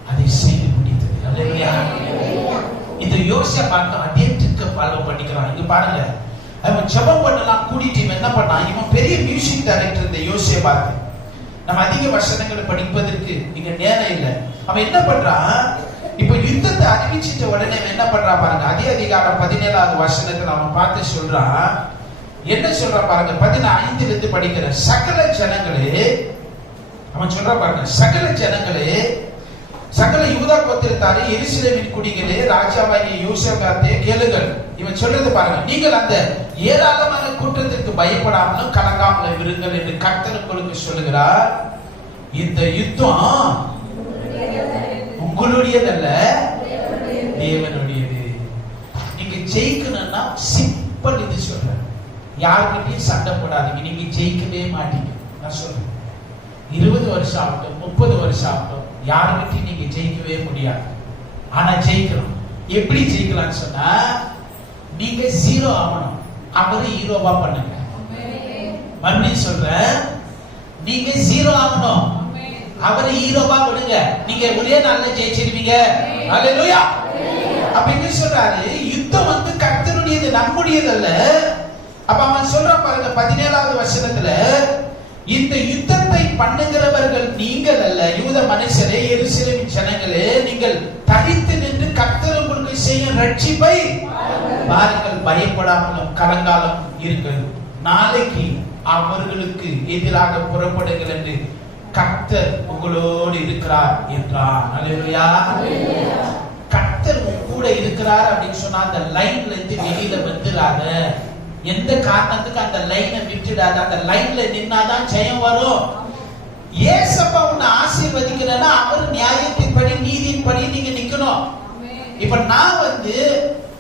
அதை செய்து முடித்தது. அல்லேலூயா. இந்த யோசேப்பு அதே ட்ரிக்கை ஃபாலோ பண்ணிக்கிறான். இங்க பாருங்க, அவன் ஜெபம் பண்ணலாம் கூடிட்டு இவன் என்ன பண்ணான், இவன் பெரிய மியூசிக் டைரக்டர். இந்த யோசேப்பு நம்ம அதிக வசனங்களை படிப்பதற்கு இங்க நேரம் இல்லை. அவன் என்ன பண்றான், இப்ப யுத்தத்தை அறிவிச்சிட்ட உடனே என்ன பண்றான் பாருங்க. அதே அதிகாரம் 17வது வசனத்தை நம்ம பார்த்து சொல்றான். என்ன சொல்றான் பாருங்க, 15 இருந்து படிக்கிற. சகல ஜனங்களே, அவன் சொல்றான் பாருங்க, சகல ஜனங்களே, சகல யூதா கோத்திரத்தாரே, எருசலேமின் குடிகளே, ராஜாவாகிய யோசேப்பாத்தே கேளுங்கள். இவன் சொல்றது பாருங்க, நீங்கள் அந்த ஏராளமான கூட்டத்திற்கு பயப்படாமலும் கலங்காமலும் இருங்கள் என்று கர்த்தர் உங்களுக்கு சொல்லுகிறார். இந்த யுத்தம் உங்களுடையதல்ல, தேவனுடையது. நீங்க ஜெயிக்கணும்னா சிம்பிள் இது சொல்றேன், யாருக்கிட்டையும் சண்டை போடாதீங்க, நீங்க ஜெயிக்கவே மாட்டீங்க. நான் சொல்றேன், 20 வருஷம் ஆகட்டும், 30 வருஷம் ஆகட்டும், யாருக்கிட்டையும் நீங்க ஜெயிக்கவே முடியாது. ஆனா ஜெயிக்கணும். எப்படி ஜெயிக்கலாம்னு சொன்னா, நீங்க 0 ஆகணும், அவரு ஹீரோவா பண்ணுங்க. மறுபடியும் சொல்றேன், நீங்க 0 ஆகணும், அவரு ஹீரோவா விடுங்க, நீங்க ஒரே நாள்ல ஜெயிச்சிருவீங்க. அல்லேலூயா. அப்ப என்ன சொல்றாரு, யுத்தம் வந்து கர்த்தருடையது, நம்முடையது அல்ல. அப்ப அவன் சொல்றான் பாருங்க 17வது வசனத்துல, இந்த யுத்தத்தை பண்ணுகிறவர்கள் நீங்கள் அல்ல, யூத மனுஷரே, எருசலேமின் ஜனங்களே, நீங்கள் தரித்து நின்று கர்த்தர் உங்களுக்கு செய்யும் ரட்சிப்பை பாருங்கள், பயப்படாமலும் கலங்காலம் இருங்கள், நாளைக்கு அவர்களுக்கு எதிராக புறப்படுங்கள் என்று கர்த்தர் உங்களோடு இருக்கிறார் என்றார். அல்லேலூயா. கர்த்தர் கூட இருக்கிறார் அப்படின்னு சொன்னா அந்த லைன்ல இருந்து வெளியில வந்துடாத, எந்த காரணத்துக்கு அந்த லைனை விட்டுடாத, அந்த லைன்ல நின்னாதான் ஜெயம் வரும். ஏசப்பா உன்னை ஆசீர்வதிக்கிறேன்னா அவர் நியாயத்தின்படி நீதியின்படி நீங்க நிக்கணும். இப்ப நான் வந்து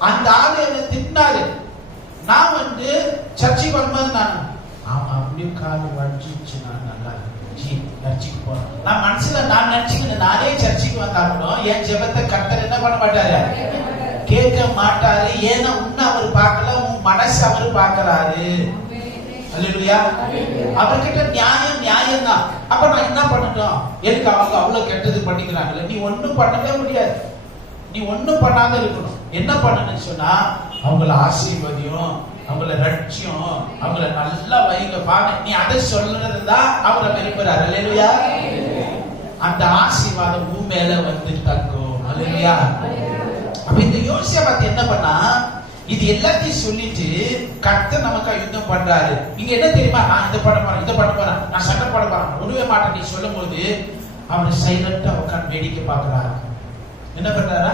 அந்த ஆளு என்ன திட்டினாரு, நான் வந்து சர்ச்சைக்கு வரும்போது நான் ஆமா அப்படியே காது வடிச்சு நான் நல்லா சர்ச்சைக்கு போறேன். நான் மனசுல நான் நினைச்சுக்கிட்டு நானே சர்ச்சைக்கு வந்தாலும் என் ஜெபத்தை கர்த்தர் என்ன பண்ண மாட்டாரு, கேட்க மாட்டாரு. ஏன்னா உன்னை அவர் பார்க்கல, உன் மனசு அவர் பார்க்கிறாரு. அல்லேலூயா. அவர்கிட்ட நியாயம் தான். அப்ப நான் என்ன பண்ணட்டும், எனக்கு அவங்க அவ்வளவு கெட்டது பண்ணிக்கிறாங்கல்ல, நீ ஒண்ணும் பண்ணவே முடியாது, நீ ஒண்ணும் பண்ணாத இருக்கணும். என்ன பண்ணணும்னு சொன்னா, அவங்கள ஆசீர்வதியும், அவங்கள ரட்சியும், அவங்கள நல்லா வைங்க பாருங்க. நீ அதை சொல்றதுதான் அவரை விரும்புறாரு. அல்லேலூயா. அந்த ஆசீர்வாதம் உன் மேல வந்து தங்கும். அல்லேலூயா. அப்ப இந்த யோசேப்பு என்ன பண்ணா, இது எல்லாத்தையும் சொல்லிட்டு கர்த்தர் நமக்கு யுத்தம் பண்றாரு. நீங்க என்ன தெரியுமா, நான் இதை பண்ண போறேன், நான் சண்டை போட போறேன், ஒருவே மாட்டேன் நீ சொல்லும் போது அவர் சைலண்டா உட்கார்ந்து வேடிக்கை பார்க்கிறாரு. என்ன பண்றாரா,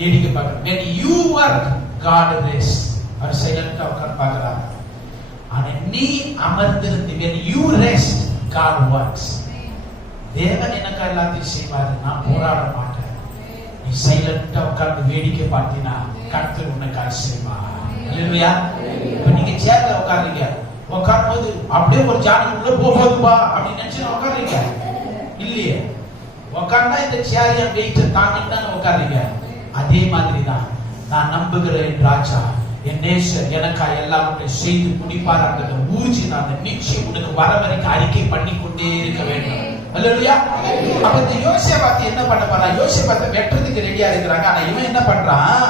வேடிக்கை பார்க்கிறார். when you work God rest, அவர் சைலண்டா உட்கார்ந்து பார்க்கிறாரு. ஆனா நீ அமர்ந்திருந்து when you rest God works. தேவன் எனக்கு எல்லாத்தையும் செய்வாரு, நான் போராட மாட்டேன். நீ சைலண்டா உட்கார்ந்து வேடிக்கை பார்த்தீங்கன்னா கர்த்தர் உனக்காக செய்வார். அல்லேலூயா. இப்ப நீங்க சேர்ல உட்கார்றீங்க, உட்காரும் போது அப்படியே ஒரு ஜானகம் உள்ள போகுதுப்பா அப்படின்னு நினைச்சு உட்கார்றீங்க இல்லையே. உட்கார்ந்தா இந்த சேரிய வெயிட் தாங்கிட்டு தான் உட்கார்றீங்க. அதே மாதிரிதான் நான் நம்புகிறேன் ராஜா, என் நேசர் எனக்கா எல்லாவற்றையும் செய்து முடிப்பார். அந்த ஊர்ஜி நான் நிச்சயம் உனக்கு வர வரைக்கும் அறிக்கை பண்ணி கொண்டே இருக்க வேண்டும். அல்லேலூயா. அப்ப இந்த யோசேபாத் என்ன பண்ண போறா? யோசேபாத்தை வெட்டுறதுக்கு ரெடியா இருக்கிறாங்க. ஆனா இவன் என்ன பண்றான்?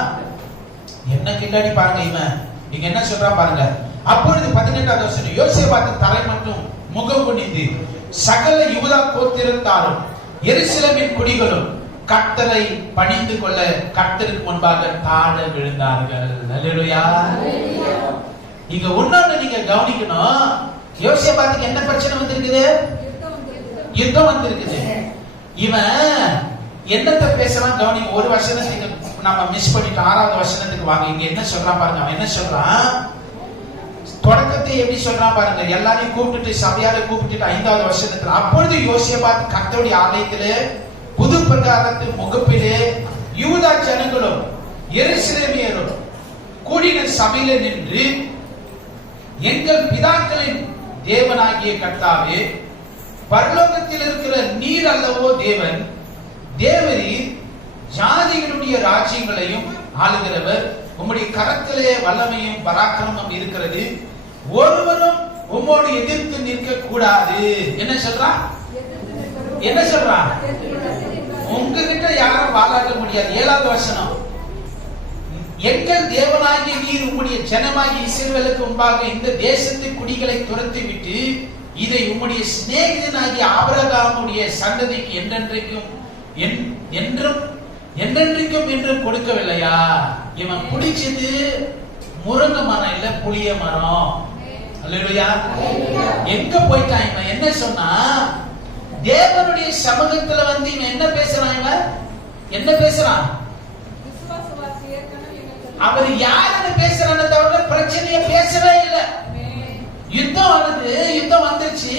என்ன கிண்டாடி பாருங்க. இவன் நீங்க என்ன சொல்றான் பாருங்க. அப்பொழுது 18வது வசனம், யோசேபாத்தின் தலை மட்டும் முகம் குனிந்து சகல யூதா கோத்திரத்தாரும் எருசலேமின் குடிகளும் கர்த்தரை பணிந்து கொள்ள கர்த்தருக்கு முன்பாக தாழ விழுந்தார்கள். அல்லேலூயா. இங்க ஒண்ணு நீங்க கவனிக்கணும். யோசேபாத்துக்கு என்ன பிரச்சனை வந்திருக்குது? யுத்தம் வந்திருக்குது. இவன் என்னத்தை பேசலாம் கவனிங்க. ஒரு வசனத்துக்கு நம்ம மிஸ் பண்ணிட்டோம். 6வது வசனத்துக்கு வாங்க. இங்க என்ன சொல்றான் பாருங்க. அவன் என்ன சொல்றான்? தொடக்கத்தை எப்படி சொல்றான் பாருங்க. எல்லாரையும் கூப்பிட்டுட்டு சபையாரை கூப்பிட்டுட்டு 5வது வசனத்துல, அப்பொழுது யோசேபாத் கர்த்தருடைய ஆலயத்திலே புது பிரகாரத்தின் முகப்பிலே யூதா ஜனங்களும் எருசலேமியரும் கூடின சபையிலே நின்று, எங்கள் பிதாக்களின் தேவனாகிய கர்த்தாவே, பரலோகத்தில் இருக்கிற நீர் அல்லவோ தேவன், தேவரீர் ஜாதிகளுடைய ராஜ்யங்களையும் ஆளுகிறவர், உம்முடைய கரத்திலே வல்லமையும் பராக்கிரமம் இருக்கிறது, ஒருவரும் உம்மோடு எதிர்த்து நிற்க கூடாது. என்ன சொல்றான்? என்ன சொல்றான்? உங்ககிட்ட யாரும் வாழாட்ட முடியாது. 7வது வசனம், எங்கள் தேவனாகிய நீர் உம்முடைய ஜனமாகிய இஸ்ரவேலுக்கு முன்பாக இந்த தேசத்தின் குடிகளை துரத்தி விட்டு இதை உம்முடைய சிநேகிதனாகிய ஆபிரகாமுடைய சந்ததிக்கு என்றென்றைக்கும் என்றும் கொடுக்கவில்லையா? இவன் பிடிச்சது முருங்கை மரம் இல்ல, புளிய மரம். அல்லேலூயா. எங்க போயிட்டான் இவன்? என்ன சொன்னா, தேவனுடைய சமூகத்துல வந்து இவன் என்ன பேசுறான்? இவன் என்ன பேசுறான்? அவர் யாருன்னு பேசுறான்னு தவிர பிரச்சனைய பேசவே இல்லை. யுத்தம் வந்து யுத்தம் வந்துருச்சு.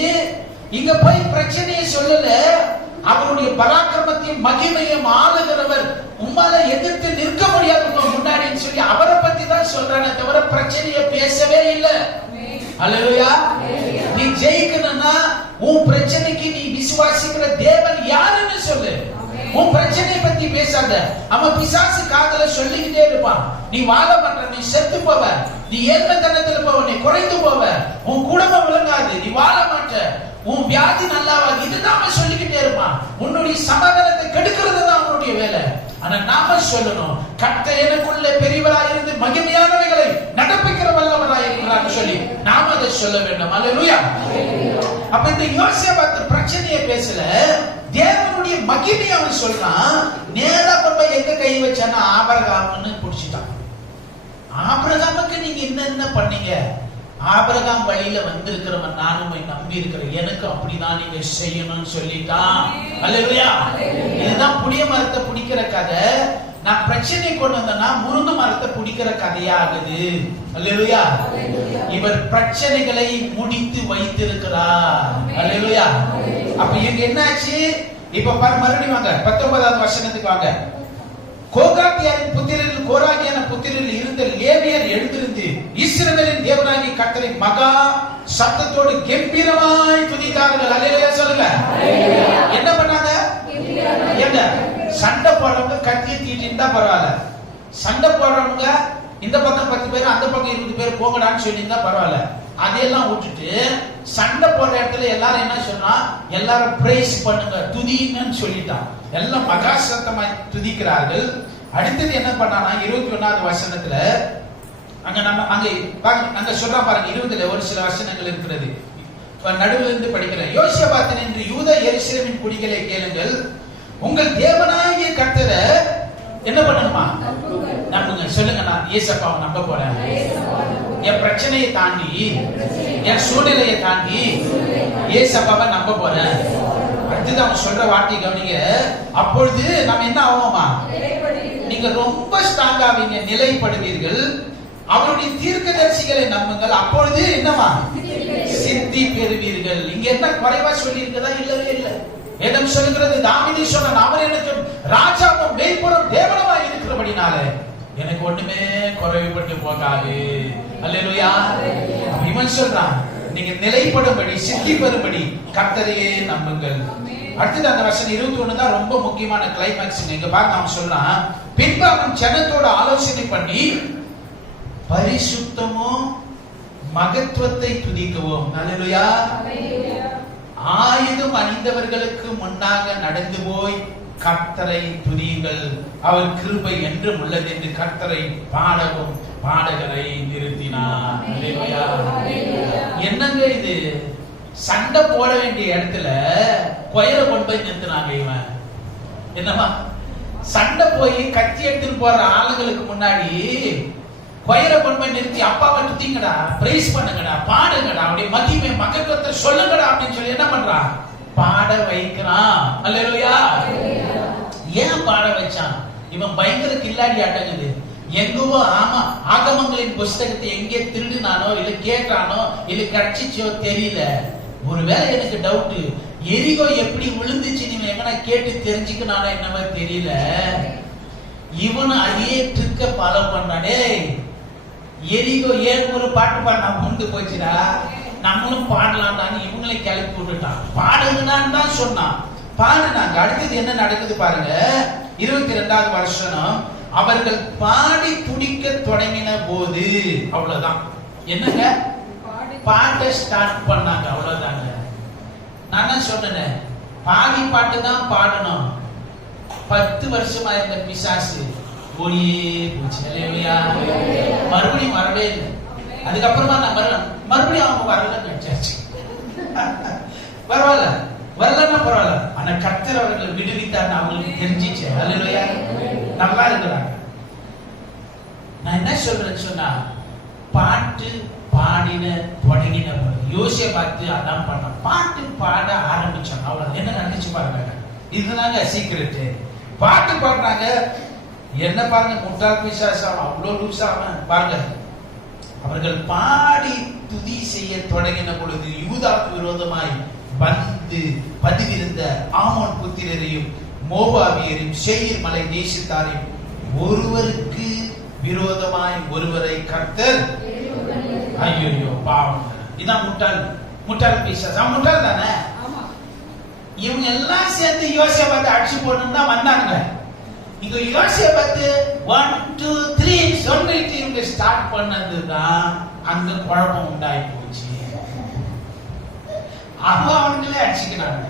இங்க போய் பிரச்சனையை சொல்லல. அவருடைய பராக்கிரமத்தையும் மகிமையும் ஆளுகிறவர் உம்மால எதிர்த்து நிற்க முடியாது முன்னாடின்னு சொல்லி அவரை பத்தி தான் சொல்றானே தவிர பிரச்சனையை பேசவே இல்லை. அல்லேலூயா. நீ ஜெயிக்கணும்னா உன் பிரச்சனைக்கு நீ விசுவாசிக்கிற தேவன் யாருன்னு சொல்லு. உன் பிரச்சனை பத்தி பேசாத. அவன் பிசாசு காதல சொல்லிக்கிட்டே இருப்பான். நீ வாழ மாட்ட, நீ செத்து போவ, நீ ஏழ்மைத்தனத்துல போவ, நீ குறைந்து போவ, உன் குடும்பம் விளங்காது, நீ வாழ மாட்ட, உன் வியாதி நல்லாவாது. இதுதான் அவன் சொல்லிக்கிட்டே இருப்பான். உன்னுடைய சமாதானத்தை கெடுக்கிறது தான் அவனுடைய வேலை. ஆனா நாம சொல்லணும், கர்த்தர் எனக்குள்ள பெரியவராய் இருந்து மகிமையானவைகளை நடப்பிக்கிற வல்லவராய் இருக்கிறார் சொல்லி நாம அதை சொல்ல வேண்டும். அல்லேலூயா. அப்ப இந்த யோசேபாத் பிரச்சனையை பேசல, தேவனுடைய மகிமையை அவன் சொல்றான். நேரா கொண்டு எங்க கை வச்சானா ஆபிரகாம்னு புடிச்சிட்டான். ஆபிரகாமுக்கு நீங்க என்ன பண்ணீங்க? ஆபிரகாம் வழியில வந்திருக்கிறவன் நானும் நம்பி இருக்கிறேன், எனக்கு அப்படிதான் நீங்க செய்யணும்னு சொல்லிட்டான். அல்லேலூயா. இதுதான் புளிய மரத்தை பிடிக்கிற கதை. நான் பிரச்சனை கொண்டு வந்தேன்னா முருங்கை மரத்தை பிடிக்கிற கதையாகுது. அல்லேலூயா. இவர் பிரச்சனைகளை முடித்து வைத்திருக்கிறார். அல்லேலூயா. அப்ப இங்க என்னாச்சு? இப்ப மறுபடியும் வாங்க 19வது வசனத்துக்கு வாங்க. கோகாத்தியாரின் புத்திரரில் கோராகியான புத்திரரில் இருந்த லேவியர் எழுந்திருந்து இஸ்ரவேலின் தேவனாகிய கர்த்தரை மகா சத்தத்தோடு கம்பீரமாய் துதித்தார்கள். அல்லேலூயா சொல்லுங்க. என்ன பண்ணாங்க? என்ன? சண்டை போடுறவங்க கத்தியை தீட்டின்னு தான் பரவாயில்ல. சண்டை போடுறவங்க இந்த பக்கம் 10 பேர் அந்த பக்கம் 20 பேர் போங்கடான்னு சொல்லியிருந்தா பரவாயில்ல. அதையெல்லாம் விட்டுட்டு சண்டை போடுற இடத்துல எல்லாரும் என்ன சொன்னா, எல்லாரும் பிரைஸ் பண்ணுங்க, துதிங்கன்னு சொல்லிட்டான். எல்லாம் மகா சத்தமா துதிக்கிறார்கள். அடுத்தது என்ன பண்ணானா 21வது வசனத்துல அங்க சொல்றா பாருங்க. 20ல ஒரு சில வசனங்கள் இருக்கிறது, நடுவில் இருந்து படிக்கிறேன். யோசேபாத் என்று யூத எருசலேமின் குடிகளை கேளுங்கள், உங்கள் தேவனாகிய கர்த்தரை என்ன பண்ணணுமா? நம்புங்க. சொல்லுங்க, நான் இயேசுவை நம்ப போறேன். என் பிரச்சனையை தாண்டி, என் சூழ்நிலையை தாண்டி இயேசுவை நம்ப போறேன். அடுத்தது அவன் சொல்ற வார்த்தை கவனிங்க. அப்பொழுது நம்ம என்ன ஆவோமா? நீங்க ரொம்ப ஸ்ட்ராங் ஆவீங்க, நிலைப்படுவீர்கள். அவருடைய தீர்க்கதரிசிகளை நம்புங்கள், அப்பொழுது என்னவா? சித்தி பெறுவீர்கள். இங்க என்ன குறைவா சொல்லி இருக்கதா? இல்லவே இல்லை. வேதம் சொல்கிறது, தாவீது சொன்னான், அவர் எனக்கு ராஜாவும் மேய்ப்பரும் தேவனுமாய் இருக்கிறபடினாலே எனக்கு ஒண்ணுமே குறைவுபட்டு போகாது. அல்லேலூயா. இவன் சொல்றான், நீங்க நிலைப்படும்படி சித்தி பெறும்படி கர்த்தரையே நம்புங்கள். அடுத்தது அந்த வசனம் 21 தான் ரொம்ப முக்கியமான கிளைமாக்ஸ். நீங்க பாருங்க, அவன் சொல்றான், பின்பு அவன் ஜனத்தோட ஆலோசனை பண்ணி பரிசுத்தமும் மகத்துவத்தை துதிக்கவும். அல்லேலூயா. ஆயுதம் அணிந்தவர்களுக்கு முன்னாக நடந்து போய் கர்த்தரை துதியுங்கள், அவர் கிருபை என்றும் உள்ளது என்று கர்த்தரை பாடவும் பாடகரை நிறுத்தினார். அல்லேலூயா. என்னங்க இது? சண்டை போட வேண்டிய இடத்துல கொயரை கொண்டு போய் நிறுத்தினாங்க. இவன் என்னமா சண்டை போய் கத்தி எடுத்துட்டு போற ஆளுங்களுக்கு முன்னாடி கொயரை கொண்டு போய் நிறுத்தி அப்பாவை துதிங்கடா, பிரைஸ் பண்ணுங்கடா, பாடுங்கடா, அப்படி மகிமை மகத்துவத்தை சொல்லுங்கடா அப்படின்னு சொல்லி என்ன பண்றான்? பாட வைக்கிறான். அல்லேலூயா. ஏன் பாட வச்சான்? இவன் பயங்கர கில்லாடி ஆட்டங்குது. எங்கோ ஆகமங்களின் புஸ்தகத்தை எங்கே திருடினானோ இல்ல கேட்டானோ இல்ல கட்சிச்சோ தெரியல. ஒருவேளை எனக்கு டவுட், எரிகோ எப்படி விழுந்துச்சு நீங்க எங்கன்னா கேட்டு தெரிஞ்சுக்கனானோ என்னவோ தெரியல. இவனு அதே ட்ரிக்க ஃபாலோ பண்ணானே. எரிகோ ஏன் ஒரு பாட்டு பாடினா முந்து போச்சுடா, நம்மளும் பாடலாம்டான்னு இவங்களை கிளப்பி விட்டுட்டான். பாடுங்கன்னு தான் சொன்னான், பாடுனாங்க. அடுத்தது என்ன நடக்குது பாருங்க. 22வது வருஷம் அவர்கள் பாடி துடிக்க தொடங்கின போது, அவ்வளவுதான். என்னங்க? பாட்டை ஸ்டார்ட் பண்ணாங்க, அவ்வளவுதாங்க. நான் சொன்னேன், பாடி பாட்டு தான் பாடணும். 10 வருஷமா இருந்த பிசாசு ஓடியே போச்சு. மறுபடியும் வரவே இல்லை. அதுக்கப்புறமா நான் மறுபடியும் அவங்க வரலன்னு நினைச்சாச்சு. பரவாயில்ல, வரலன்னா பரவாயில்ல, ஆனா கர்த்தர் அவர்களை விடுவித்தான்னு அவங்களுக்கு தெரிஞ்சிச்சு. அல்லேலூயா. நல்லா இருக்கிறாங்க. நான் என்ன சொல்றேன்னு சொன்னா, பாட்டு பாடின தொடங்கின யோசிய பார்த்து அதான் பண்ண பாட்டு பாட ஆரம்பிச்சாங்க. அவ்வளவு என்ன நினைச்சு பாருங்க. இதுதாங்க சீக்கிரட். பாட்டு பாடுறாங்க. என்ன பாருங்க, முட்டாள் பிசாசாம அவ்வளவு லூசாம பாருங்க. அவர்கள் பாடி துதி செய்ய தொடங்கின பொழுது யூதாவுக்கு விரோதமாய் வந்து பதிவிருந்த ஆமோன் புத்திரரையும் மோவாபியரையும் சேயீர் மலை தேசத்தாரையும் ஒருவருக்கு விரோதமாய் ஒருவரை கர்த்தர், ஐயோ பாவம், இதான் முட்டாள் பிசாசு. அவன் முட்டாள் தானே. இவங்க எல்லாம் சேர்ந்து யோசேபாத்தை அடிச்சு போட்டு தான் வந்தாங்க. இங்க யோசேபாத்து 1 2 3 சொல்லிட்டு இவங்க ஸ்டார்ட் பண்ணதுதான் அங்க குழப்பம் உண்டாகி போச்சு. அவங்களே அடிச்சுக்கிறாங்க.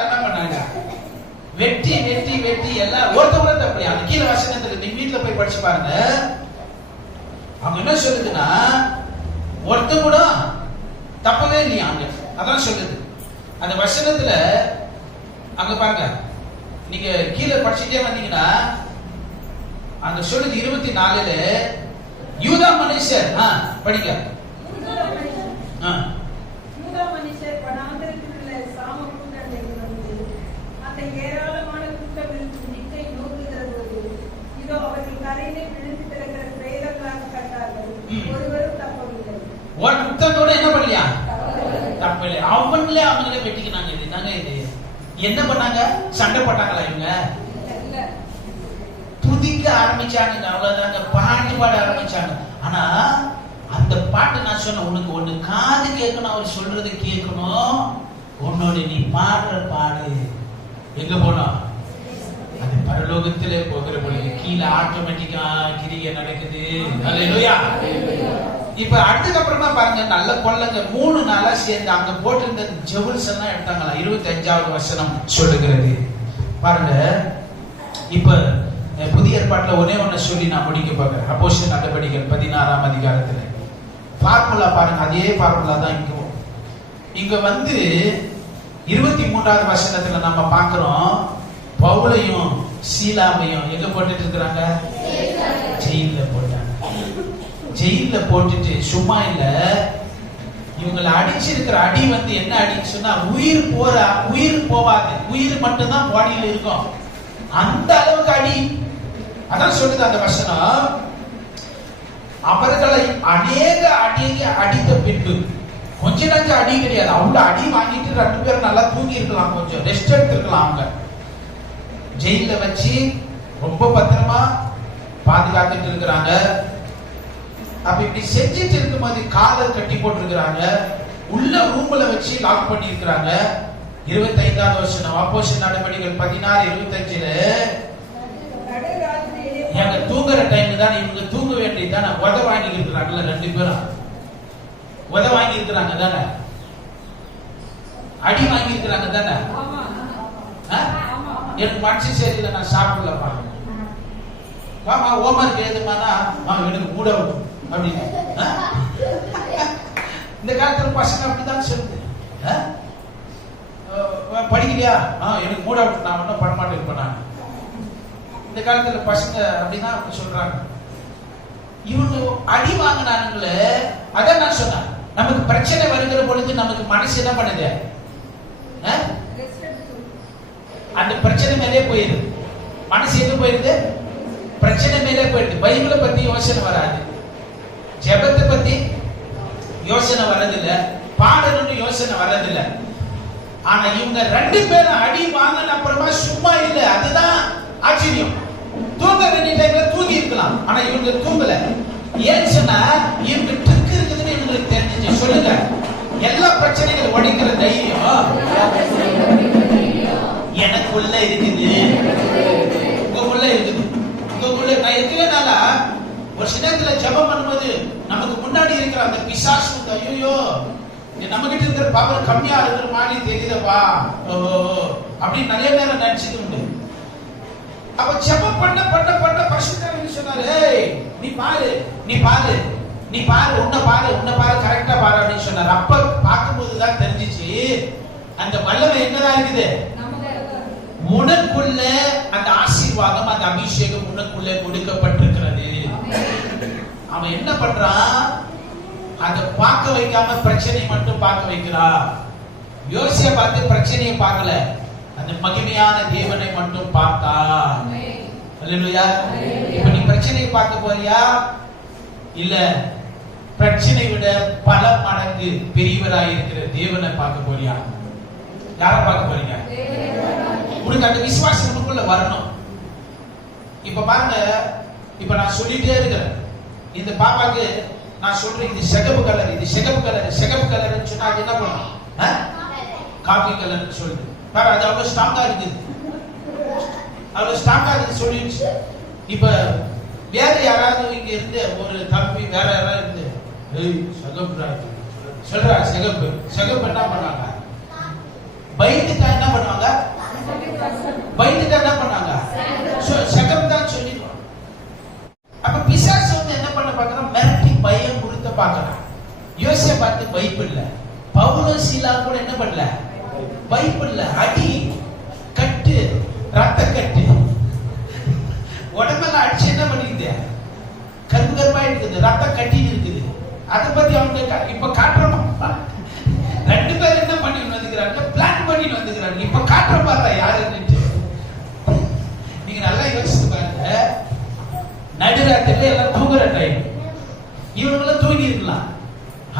என்ன பண்ணாங்க? வெட்டி வெட்டி வெட்டி எல்லாம் ஒருத்தவங்க அப்படி. அந்த கீழே வசனத்துக்கு நீங்க வீட்டுல போய் படிச்சு பாருங்க. அவங்க என்ன சொல்லுதுன்னா, ஒருத்த கூட தப்பவே இல்லையா அங்க. அதான் சொல்லுது அந்த வசனத்துல. அங்க பாருங்க, நீங்க கீழே படிச்சுட்டே வந்தீங்கன்னா அங்க சொல்லுது 24ல யூதா மனுஷர் படிக்க. யூதா மனுஷர் வனாந்தரத்திலுள்ள சாமக்கூட்டங்களில் வந்து அந்த ஏராளமான கூட்டங்களின் துணிக்கை நோக்குகிறது. இதோ அவர்கள் கரையிலே விழுந்து கிடக்கிற பிரேதங்களாக கண்டார்கள். ஒருவரும் தப்பவில்லை. ஒருத்தனோட என்ன பண்ணலையா? தப்பில்லை. அவங்களே வெட்டிக்கினாங்க. இது என்னங்க இது? என்ன பண்ணாங்க? சண்டை போட்டாங்களா? இவங்க துதிக்க ஆரம்பிச்சாங்க. அவ்வளவுதாங்க. பாட்டு பாட ஆரம்பிச்சாங்க. ஆனா அந்த பாட்டு நான் சொன்ன, உனக்கு ஒண்ணு காது கேட்கணும், அவர் சொல்றது கேட்கணும். உன்னோட நீ பாடுற பாடு எங்க போனோம்? அது பரலோகத்திலே போகிற பொழுது கீழே ஆட்டோமேட்டிக்கா கிரியை நடக்குது. அல்லேலூயா. இப்ப அடுத்ததுக்கு அப்புறமா பாருங்க, நல்ல கொள்ளங்க 3 நாளா சேர்ந்து அங்க போட்டிருந்த ஜெவல்ஸ் எல்லாம் எடுத்தாங்களா. 25வது வசனம் சொல்லுகிறது பாருங்க. இப்ப புதிய ஏற்பாட்டுல ஒண்ணு சொல்லி நான் முடிக்க போகிறேன். அப்போஸ்தலர் நடவடிக்கைகள் 16ஆம் அதிகாரத்துல ஃபார்முலா பாருங்க. அதே ஃபார்முலா தான் இங்க வந்து 23வது வசனத்துல நம்ம பாக்குறோம். பவுலையும் சீலாவையும் எங்க போட்டுட்டு இருக்கிறாங்க? ஜெயில போட்டாங்க. ஜெயில போட்டுட்டு சும்மா இல்ல, இவங்களை அடிச்சிருக்கிற அடி வந்து என்ன அடின்னு சொன்னா, உயிர் போவாது, உயிர் மட்டும்தான் பாடியில் இருக்கும். அந்த அளவுக்கு அடி. அதான் சொல்லுது அந்த வசனம். அவர்களை அநேக அடித்த பின்பு கொஞ்ச நஞ்ச அடி கிடையாது. அவங்க அடி வாங்கிட்டு 2 பேரும் நல்லா தூங்கி இருக்கலாம், கொஞ்சம் ரெஸ்ட் எடுத்துருக்கலாம். அவங்க ஜெயில வச்சு ரொம்ப பத்திரமா பாதுகாத்துட்டு இருக்கிறாங்க. அப்ப இப்படி செஞ்சுட்டு இருக்கும்போது காதல் கட்டி போட்டிருக்கிறாங்க. உள்ள ரூம்ல வச்சு லாக் பண்ணி இருக்கிறாங்க. 25வது வருஷம் அப்போஸ்தலர் நடவடிக்கைகள் 16:25 எங்க தூங்குற டைம் தான் இவங்க தூங்க வேண்டியதுதானே. உத வாங்கி இருக்கிறாங்கல்ல 2 பேரும், உத வாங்கி இருக்கிறாங்க தானே, அடி வாங்கி இருக்கிறாங்க தானே. எனக்கு மனசு சரியில்லை, நான் சாப்பிடலப்பா, வாமா ஹோம்வொர்க் எழுதுமானா எனக்கு மூட அப்படின்னு. இந்த காலத்துல பசங்க அப்படிதான் சொல்லுது. படிக்கலையா? எனக்கு மூட அவுட், நான் ஒன்றும் பண்ண மாட்டேன். இப்ப நான் இந்த காலத்துல பசங்க அப்படிதான் சொல்றாங்க. இவங்க அடி வாங்கினானுங்களே, அதான் நான் சொன்னேன். நமக்கு பிரச்சனை வருகிற பொழுது நமக்கு மனசு என்ன பண்ணுது? அந்த பிரச்சனை மேலே போயிருது. மனசு எங்க போயிருது? பிரச்சனை மேலே போயிருது. பைபிளை பத்தி யோசனை வராது, ஜெபத்தை பத்தி யோசனை வரதில்லை, பாடணும்னு யோசனை வரதில்லை. ஆனா இவங்க 2 பேரும் அடி வாங்கின அப்புறமா சும்மா இல்லை. அதுதான் ஆச்சரியம். தூங்க வேண்டிய டைம்ல தூங்கி இருக்கலாம், ஆனா இவங்க தூங்கல. ஏன்னு சொன்னா இவங்க ட்ரிக் இருக்குதுன்னு இவங்களுக்கு தெரிஞ்சிச்சு. சொல்லுங்க, எல்லா பிரச்சனைகளும் உடைக்கிற தைரியம் எனக்குள்ள இருக்குது, உங்களுக்குள்ள இருக்குது. உங்களுக்குள்ள நான் எத்தனைனால ஒரு சின்னத்துல ஜெபம் பண்ணும்போது நமக்கு முன்னாடி இருக்கிற அந்த பிசாசு ஐயோ நம்ம கிட்ட இருக்கிற பவர் கம்மியா இருக்கிற மாதிரி தெரியுதப்பா அப்படின்னு நிறைய நேரம் நினைச்சது உண்டு. அப்ப ஜெபம் பண்ண பண்ண பண்ண பரிசுத்தர் சொன்னாரு, நீ பாரு நீ பாரு நீ பாரு, உன்னை பாரு கரெக்டா பாரு அப்படின்னு சொன்னாரு. அப்ப பார்க்கும்போதுதான் தெரிஞ்சிச்சு அந்த வல்லமை என்னதான் இருக்குது. உனக்குள்ள அந்த ஆசீர்வாதம், அந்த அபிஷேகம் உனக்குள்ள கொடுக்கப்பட்டிருக்கிறது. அவன் என்ன பண்றான்? அதை பார்க்க வைக்காம பிரச்சனை மட்டும் பார்க்க வைக்கிறான். யோசிய பார்த்து பிரச்சனையை பார்க்கல, அந்த மகிமையான தேவனை மட்டும் பார்த்தா. அல்லேலூயா. இப்ப நீ பிரச்சனையை பார்க்க போறியா? இல்ல பிரச்சனை விட பல மடங்கு பெரியவராய் இருக்கிற தேவனை பார்க்க போறியா? யார பார்க்க போறீங்க? உனக்கு அந்த விசுவாசம் உனக்குள்ள வரணும். இப்ப பாருங்க, இப்ப நான் சொல்லிட்டே இருக்கிறேன். இந்த பாப்பாக்கு நான் சொல்றேன், இது சிகப்பு கலர், இது சிகப்பு கலர், சிகப்பு கலர்னு சொன்னா அது என்ன பண்ணும்? காபி கலர்னு சொல்லுது. பாரு, அது அவ்வளவு ஸ்ட்ராங்கா இருக்குது, அவ்வளவு ஸ்ட்ராங்கா இருக்கு சொல்லிடுச்சு. இப்ப வேற யாராவது இங்க இருந்து ஒரு தம்பி வேற யாராவது இருந்து சிகப்பு சொல்றா, சிகப்பு சிகப்பு என்ன பண்ணாங்க? பயந்துட்டா என்ன பண்ணுவாங்க? பயந்துட்டா என்ன பண்ணாங்க? சிகப்பு தான் சொல்லிடுவாங்க. அப்ப பிசாசு வந்து என்ன பண்ண பார்க்கறான்? மிரட்டி பயம் கொடுத்த பார்க்கறான். யோசிய பார்த்து பயப்படல. பவுலும் சீலா கூட என்ன பண்ணல? பயப்படல. அடி, கட்டு, ரத்த கட்டு, உடம்பெல்லாம் அடிச்சு என்ன பண்ணிக்குது? கருங்கருப்பா இருக்குது, ரத்த கட்டின்னு இருக்குது. அதை பத்தி அவங்க இப்ப காட்டுறோமா? 2 பேர் என்ன பண்ணி வந்துக்கிறாங்க? பிளான் பண்ணி வந்துக்கிறாங்க. இப்ப காட்டுற பாருங்க யாருன்னு. நீங்க நல்லா யோசிச்சு பாருங்க. நடுராத்திரில எல்லாம் தூங்குற டைம், இவனுங்கெல்லாம் தூங்கி இருக்கலாம்.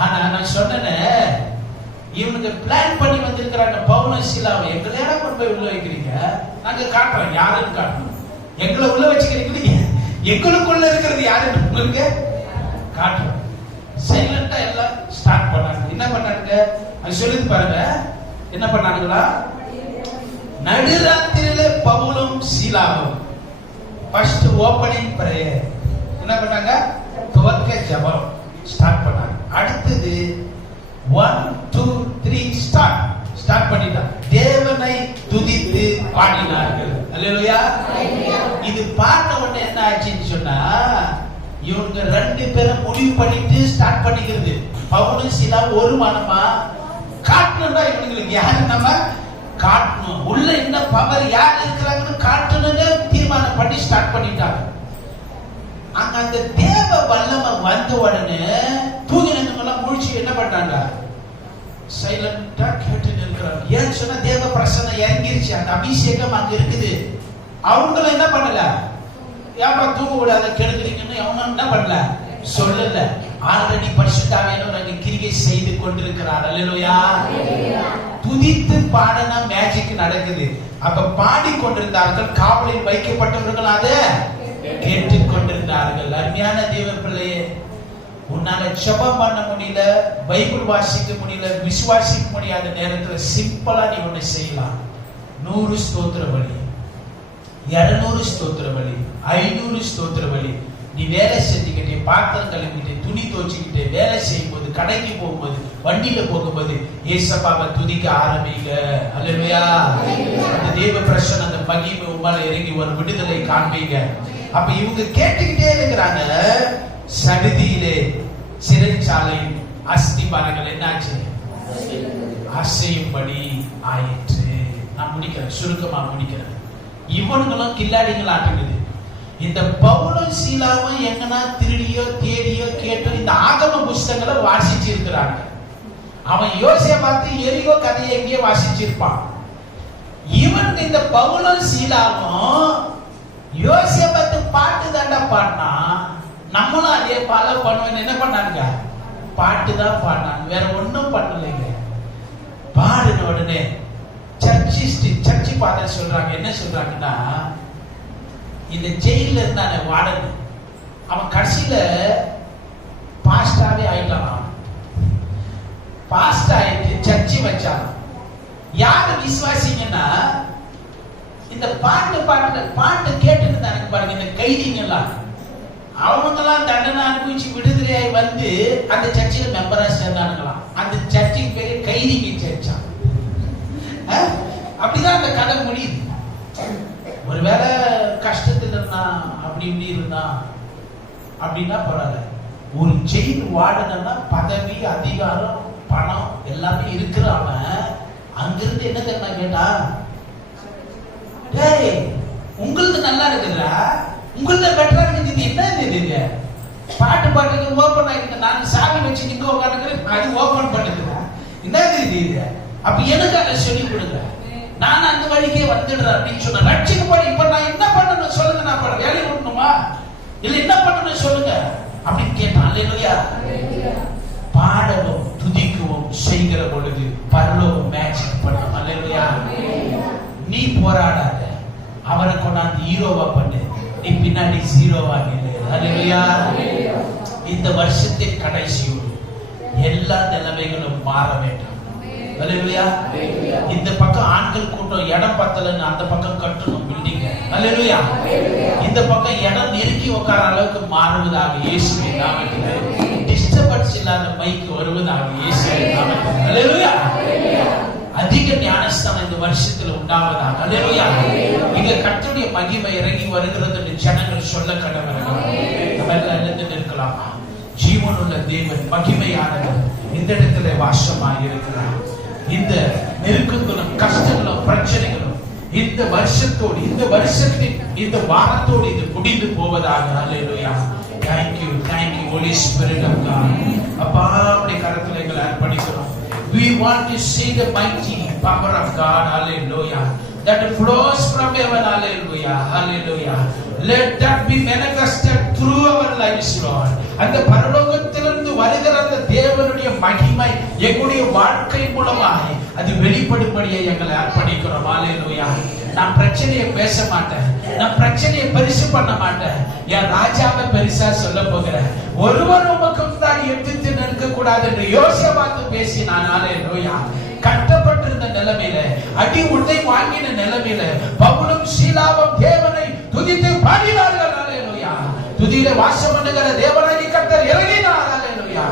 ஆனா நான் சொன்னேன், இவனுக்கு பிளான் பண்ணி வந்திருக்கிறாங்க. பவுலும் சீலாவை எங்களேடா கொண்டு போய் உள்ள வைக்கிறீங்க? நாங்க காட்டுறோம் யாருன்னு காட்டணும். எங்களை உள்ள வச்சுக்கிறீங்க, எங்களுக்குள்ள இருக்கிறது யாருன்னு உங்களுக்கு காட்டுறோம். சைலண்டா எல்லாம் ஸ்டார்ட் பண்ணாங்க. என்ன பண்ணாங்க? அது சொல்லுது பாருங்க. என்ன பண்ணாங்களா? நடுராத்திரியில பவுலும் சீலாவும் ஃபர்ஸ்ட் ஓபனிங் பிரேயர் என்ன பண்ணாங்க? துவக்க ஜெபம் ஸ்டார்ட் பண்ணாங்க. அடுத்தது 1 2 3 ஸ்டார்ட் பண்ணிட்டாங்க. தேவனை துதித்து பாடினார்கள். அல்லேலூயா. இது பாடின உடனே என்ன ஆச்சுன்னு சொன்னா, இவங்க 2 பேரும் முடிவு பண்ணிட்டு ஸ்டார்ட் பண்ணிக்கிறது. பவுலும் சீலா ஒரு மனமா காட்டணும்னா இவங்களுக்கு யாரு நம்ம காட்டணும், உள்ள என்ன பவர் யார் இருக்கிறாங்கன்னு காட்டணும்னு தீர்மானம் பண்ணி ஸ்டார்ட் பண்ணிட்டாங்க. அங்க அந்த தேவ வல்லமை வந்த உடனே தூங்கினவங்க எல்லாம் முழிச்சு என்ன பண்ணாங்க? சைலண்டா கேட்டு நிற்கிறாங்க. ஏன்னு சொன்னா தேவ பிரசன்னம் இறங்கிருச்சு, அந்த அபிஷேகம் அங்க இருக்குது. அவங்களும் என்ன பண்ணல? ஏப்பா தூங்க விடாத கெடுக்குறீங்கன்னு அவங்க என்ன பண்ணல? சொல்லல. ஆல்ரெடி பரிசுத்த ஆவியானவர் அங்க கிரியை செய்து கொண்டிருக்கிறார். அல்லேலூயா. துதித்து பாடினா மேஜிக் நடக்குது. அப்ப பாடிக்கொண்டிருந்தார்கள், காவலில் வைக்கப்பட்டவர்கள் அதை கேட்டுக் கொண்டிருந்தார்கள். அருமையான தேவ பிள்ளையே, உன்னால ஜெபம் பண்ண முடியல, பைபிள் வாசிக்க முடியல, விசுவாசிக்க முடியாத நேரத்துல சிம்பிளா நீ ஒண்ணு செய்யலாம். 100 ஸ்தோத்திர பலி, 200 ஸ்தோத்திர பலி, 500 ஸ்தோத்திர பலி. நீ வேலை செஞ்சுக்கிட்டே, பாத்திரம் கழுவிக்கிட்டே, துணி துவைச்சுக்கிட்டே, வேலை செய்யும் போது, கடைக்கு போகும்போது, வண்டியில போகும்போது ஏசப்பாவை துதிக்க ஆரம்பிங்க. அல்லேலூயா. அந்த தேவ பிரசன்னம், அந்த மகிமை உம்மால இறங்கி ஒரு விடுதலை காண்பீங்க. அப்ப இவங்க கேட்டுக்கிட்டே இருக்கிறாங்க. சடுதியிலே சிறைச்சாலை அஸ்திபாரங்கள் என்னாச்சு? அசையும்படி ஆயிற்று. நான் முடிக்கிறேன், சுருக்கமா முடிக்கிறேன். இவனுங்களும் கில்லாடிகள் ஆட்டுக்குது. இந்த பவுலும் சீலாவும் எங்கன்னா திருடியோ தேடியோ கேட்டோ இந்த ஆகம புஸ்தகங்களை வாசிச்சு இருக்கிறாங்க. அவன் யோசிய பார்த்து எரியோ கதையை எங்கேயோ வாசிச்சிருப்பான். இவன் இந்த பவுலும் சீலாவும் யோசிய பார்த்து பாட்டு தாண்டா பாடினா, நம்மளும் அதே ஃபாலோ பண்ணுவேன். என்ன பண்ணாங்க? பாட்டு தான் பாடினாங்க, வேற ஒன்னும் பண்ணலைங்க. பாடின உடனே சர்ச்சி ஃபாதர் சொல்றாங்க, என்ன சொல்றாங்கன்னா, இந்த ஜெயில இருந்தான வார்டன், அவன் கடைசியில பாஸ்டாவே ஆயிட்டான். பாஸ்ட் ஆயிட்டு சர்ச்சி வச்சான். யாரு விசுவாசிங்கன்னா, இந்த பாட்டு கேட்டுட்டு தானே பாருங்க, இந்த கைதிங்க எல்லாம், அவங்கெல்லாம் தண்டனை அனுபவிச்சு விடுதலையாய் வந்து அந்த சர்ச்சில் மெம்பரா சேர்ந்தானுங்களாம். அந்த சர்ச்சுக்கு பேரு கைதிங்க சர்ச்சா. அப்படிதான் அந்த கதை முடியுது. ஒருவேளை கஷ்டத்தில் இருந்தா, அப்படி இப்படி இருந்தா அப்படின்னா பரவாயில்ல. ஒரு ஜெயில் வார்டனா பதவி, அதிகாரம், பணம் எல்லாமே இருக்கிறவன் அங்கிருந்து என்ன தெரியுமா கேட்டா, டேய் உங்களுக்கு நல்லா இருக்குதா, உங்களுக்கு பெட்டரா இருக்குது, என்ன இது பாட்டு ஓபன் ஆகிட்டு, நான் சாமி வச்சு இங்க உட்காந்துக்கிறேன், அது ஓபன் பண்ணுறேன், என்ன இது? அப்ப எனக்கு அதை சொல்லி கொடுங்க, நான் அந்த வழிக்கே வந்துடுறேன் அப்படின்னு சொன்ன. ரட்சிக்கப்படி இப்ப நான் என்ன பண்ணணும் சொல்லுங்க, நான் வேலையை விடணுமா இல்ல என்ன பண்ணணும் சொல்லுங்க அப்படின்னு கேட்டான். அல்லேலூயா. பாடவும் துதிக்கவும் செய்கிற பொழுது பரலோகம் மேஜிக் பண்ணும். அல்லேலூயா. நீ போராடாத, அவரை கொண்டாந்து ஹீரோவா பண்ணு, நீ பின்னாடி ஜீரோவா நில்லு. அல்லேலூயா. இந்த வருஷத்தின் கடைசியோடு எல்லா நிலைமைகளும் மாற வேண்டும். அல்லேலூயா. இந்த பக்கம் ஆண்கள் கூட்டம் இடம் பத்தலன்னு அந்த பக்கம் கட்டணும் பில்டிங். அல்லேலூயா. இந்த பக்கம் இடம் நெருங்கி உட்கார அளவுக்கு மாறுவதாக இயேசுவின் நாமத்திலே. டிஸ்டர்பன்ஸ் இல்லாத மைக்கு வருவதாக இயேசுவின் நாமத்திலே. அல்லேலூயா. அதிக ஞானஸ்தானம் இந்த வருஷத்துல உண்டாவதாக. அல்லேலூயா. இங்க கர்த்தருடைய மகிமை இறங்கி வருகிறது ஜனங்கள் சொல்ல கடவுள் இருக்கலாமா? ஜீவனுள்ள தேவன், மகிமையானவர் இந்த இடத்துல வாசமாக இருக்கிறார். இந்த நெருக்கங்களும் கஷ்டங்களும் பிரச்சனைகளும் இந்த வருஷத்தோடு, இந்த வருஷத்தின் இந்த வாரத்தோடு இது முடிந்து போவதாக. அல்லேலூயா. Thank you Holy Spirit of God. அப்பா உம்முடைய கரத்துல எங்களை அர்ப்பணிக்கிறோம். We want to see the mighty power of God. Hallelujah. That flows from heaven. Hallelujah. Hallelujah. Let that be manifested through our lives, Lord. அந்த பரலோகத்திலிருந்து வருகிற அந்த தேவனுடைய மகிமை எங்களுடைய வாழ்க்கை மூலமாக அது வெளிப்படும்படியே எங்களை அர்ப்பணிக்கிறோம். ஹalleluya. நான் பிரச்சனையை பேச மாட்டேன், நான் பிரச்சனையை பெருசு பண்ண மாட்டேன், என் ராஜாவை பெருசா சொல்ல போகிறேன். ஒருவர் உமக்கு முன்னாடி எதிர்த்து நிற்க கூடாது என்று யோசிய பார்த்து பேசினான். ஹalleluya. கட்டப்பட்டிருந்த நிலைமையில, அடி உடை வாங்கின நிலைமையில பவுலும் சீலாவும் தேவனை துதித்து பாடினார்கள். ஹalleluya. துதியில வாசம் பண்ணுகிற தேவனாகிய கர்த்தர் இறங்கினார். ஹalleluya.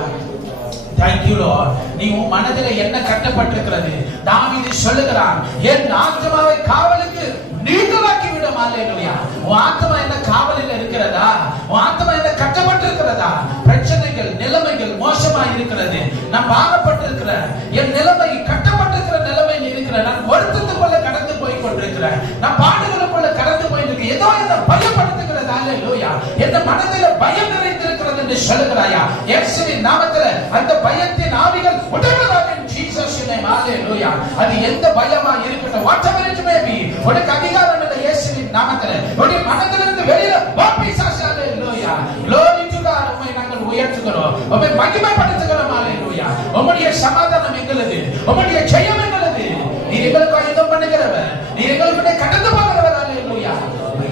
Thank you Lord. நீ உன் மனதிலே என்ன கட்டப்பட்டிருக்கிறது? தாவீது சொல்லுகிறான், என் ஆத்துமாவை காவலுக்கு நீங்களாக்கி விடும். ஹalleluya. உன் ஆத்துமா என்ன காவலில் இருக்கிறதா? உன் ஆத்துமா என்ன கட்டப்பட்டிருக்கிறதா? பிரச்சனைகள், நிலைமைகள் மோசமா இருக்கிறது, நான் பாவப்பட்டிருக்கிறேன், என் நிலைமை கட்டப்பட்டிருக்கிற நிலைமையில் இருக்கிறேன், நான் வருத்தத்துக்குள்ள கடந்து போய் கொண்டிருக்கிறேன், நான் பாடுகளுக்குள்ள கடந்து போயிருக்கிறேன், ஏதோ என்ன பயப்படுத்துகிறது. ஹalleluya. என் மனதில் பயம் நிறைந்திருக்கிறது என்று சொல்லுகிறாயா? இயேசுவின் நாமத்தில் அந்த பயத்தின் ஆவிகள் உடைவதாக ஜீசஸ் நேம். ஹalleluya. அது எந்த பயமா இருக்கட்டும், whatever it may be, உனக்கு அதிகாரம் இல்லை இயேசுவின் நாமத்தில். உன்னுடைய மனதிலிருந்து வெளியில வா பிசாசு. ஹalleluya. Glory to God. உம்மை நாங்கள் உயர்த்துகிறோம். உம்மை மகிமைப்படுத்துகிறோம். ஹalleluya. உம்முடைய சமாதானம் எங்களுது, உம்முடைய ஜெயம் எங்களுது. நீர் எங்களுக்கு யுத்தம் பண்ணுகிறவர், நீர் எங்களுக்குள்ளே கடந்து போகிறவர். ஹalleluya.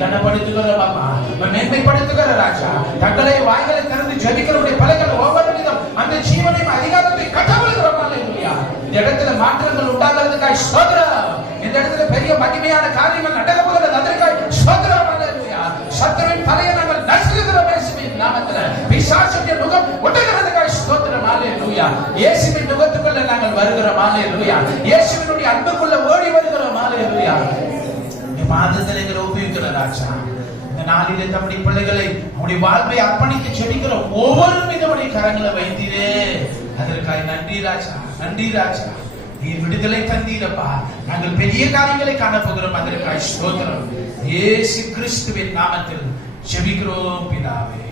கனப்படுத்துகிறோம் பாப்பா, மேன்மைப்படுத்துகிற ராஜா. தங்களை வாய்களை திறந்து ஜெபிக்கிறவருடைய பலகள் ஒவ்வொரு விதம் அந்த ஜீவனையும் அதிகாரத்தை கட்டப்படுகிறோம். ஹalleluya. இந்த இடத்துல மாற்றங்கள் உண்டாகிறதுக்காய் ஸ்தோத்திரம். இந்த இடத்துல பெரிய மகிமையான காரியங்கள் நடக்க போகிறது, அதற்காய் ஸ்தோத்திரம். ஹalleluya. சத்துருவின் தலையை நாங்கள் நசுக்குகிறோம் இயேசுவின் நாமத்தில். பிசாசுடைய முகம் ஒட்டுகிறதுக்காய் ஸ்தோத்திரம். ஹalleluya. இயேசுவின் முகத்துக்குள்ள நாங்கள் வருகிறோம். ஹalleluya. இயேசுவினுடைய அன்புக்குள்ள ஓடி வருகிறோம். ஹalleluya. பாதத்தில் எங்களை ஒப்புவிக்கிற ராஜா. இந்த நாளிலே தம்முடைய பிள்ளைகளை அவருடைய வாழ்வை அர்ப்பணிக்க செபிக்கிறோம். ஒவ்வொரு மீதுடைய கரங்களை வைத்தீரே, அதற்காக நன்றி ராஜா, நன்றி ராஜா. நீர் விடுதலை தந்தீரப்பா. நாங்கள் பெரிய காரியங்களை காணப்போகிறோம், அதற்காக ஸ்தோத்திரம். இயேசு கிறிஸ்துவின் நாமத்தில் செபிக்கிறோம் பிதாவே.